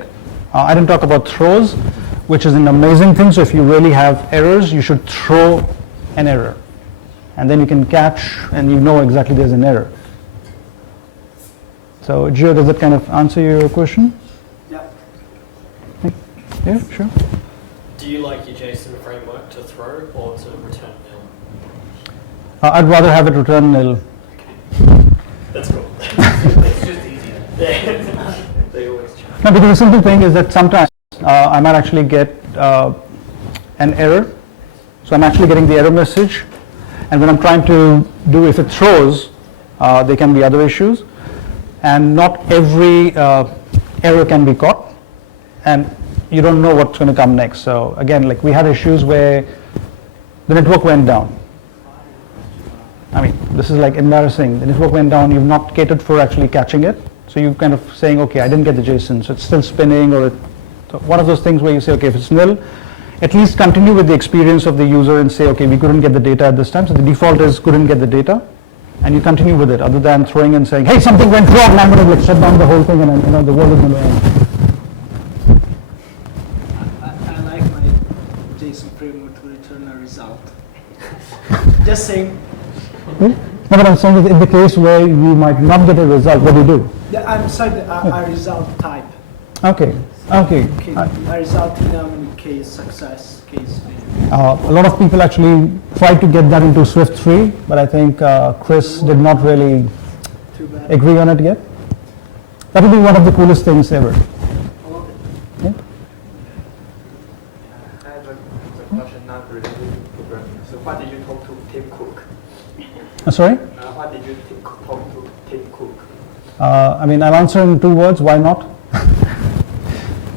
I didn't talk about throws, which is an amazing thing. So if you really have errors, you should throw an error. And then you can catch and you know exactly there's an error. So Gio, does that kind of answer your question? Yeah. Yeah, sure. Do you like your JSON framework to throw or to return nil? I'd rather have it return nil. That's cool. It's just easier. Yeah. They always change. No, because the simple thing is that sometimes I might actually get an error. So I'm actually getting the error message. And when I'm trying to do, if it throws, there can be other issues. And not every error can be caught. And you don't know what's going to come next. So again, like we had issues where the network went down. I mean, this is like embarrassing. The network went down, you've not catered for actually catching it. So you're kind of saying, okay, I didn't get the JSON, so it's still spinning, or so one of those things where you say, okay, if it's nil, at least continue with the experience of the user and say, okay, we couldn't get the data at this time, so the default is couldn't get the data, and you continue with it, other than throwing and saying, hey, something went wrong, and I'm going to like shut down the whole thing, and the world is going to end. I like my JSON framework to return a result. Just saying. No, but I'm saying that in the case where you might not get a result, what do you do? Yeah, I'm sorry, a result type. Okay. A result in case success, case failure. A lot of people actually tried to get that into Swift 3, but I think Chris did not really agree on it yet. That would be one of the coolest things ever. Yeah? I have a question not related to programming. So what did you talk to Tim Cook? Sorry? What did you talk to Tim Cook? I mean, I'll answer in 2 words. Why not?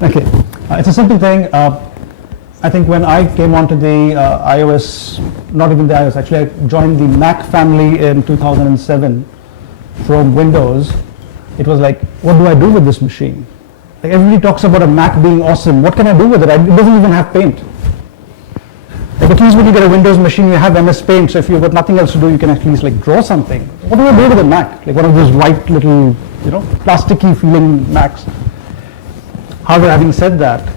Okay. It's a simple thing. I think when I came onto the iOS, not even the iOS, actually I joined the Mac family in 2007 from Windows. It was like, what do I do with this machine? Like everybody talks about a Mac being awesome. What can I do with it? It doesn't even have Paint. Like at least when you get a Windows machine, you have MS Paint. So if you've got nothing else to do, you can at least like draw something. What do I do with a Mac? Like one of those white little, plasticky feeling Macs. However, having said that,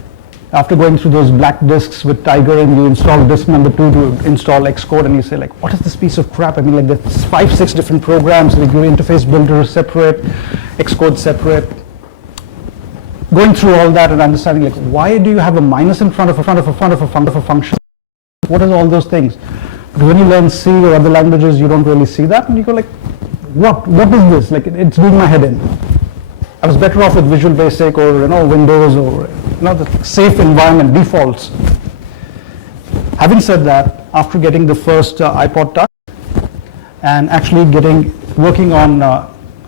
after going through those black disks with Tiger and you install disk number 2 to install Xcode and you say like, what is this piece of crap? I mean like there's 5-6 different programs, like your interface builder is separate, Xcode separate. Going through all that and understanding like, why do you have a minus in front of a function? What is all those things? Because when you learn C or other languages, you don't really see that and you go like, what is this? Like it's doing my head in. I was better off with Visual Basic or Windows or the safe environment defaults. Having said that, after getting the first iPod Touch and actually working on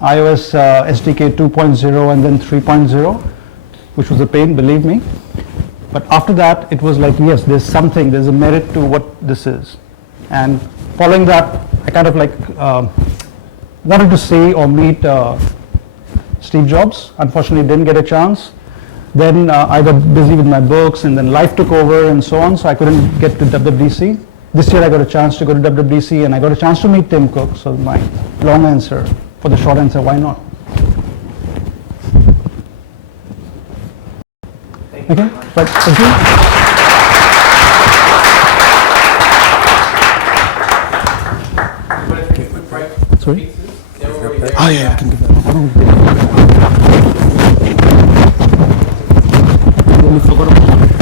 iOS SDK 2.0 and then 3.0, which was a pain, believe me. But after that, it was like, yes, there's a merit to what this is. And following that, I kind of like wanted to see or meet Steve Jobs. Unfortunately, didn't get a chance. Then I got busy with my books and then life took over and so on, so I couldn't get to WWDC. This year I got a chance to go to WWDC and I got a chance to meet Tim Cook. So my long answer for the short answer, why not? Okay, but thank you. Sorry? Oh yeah, I can give that. I don't. I forgot about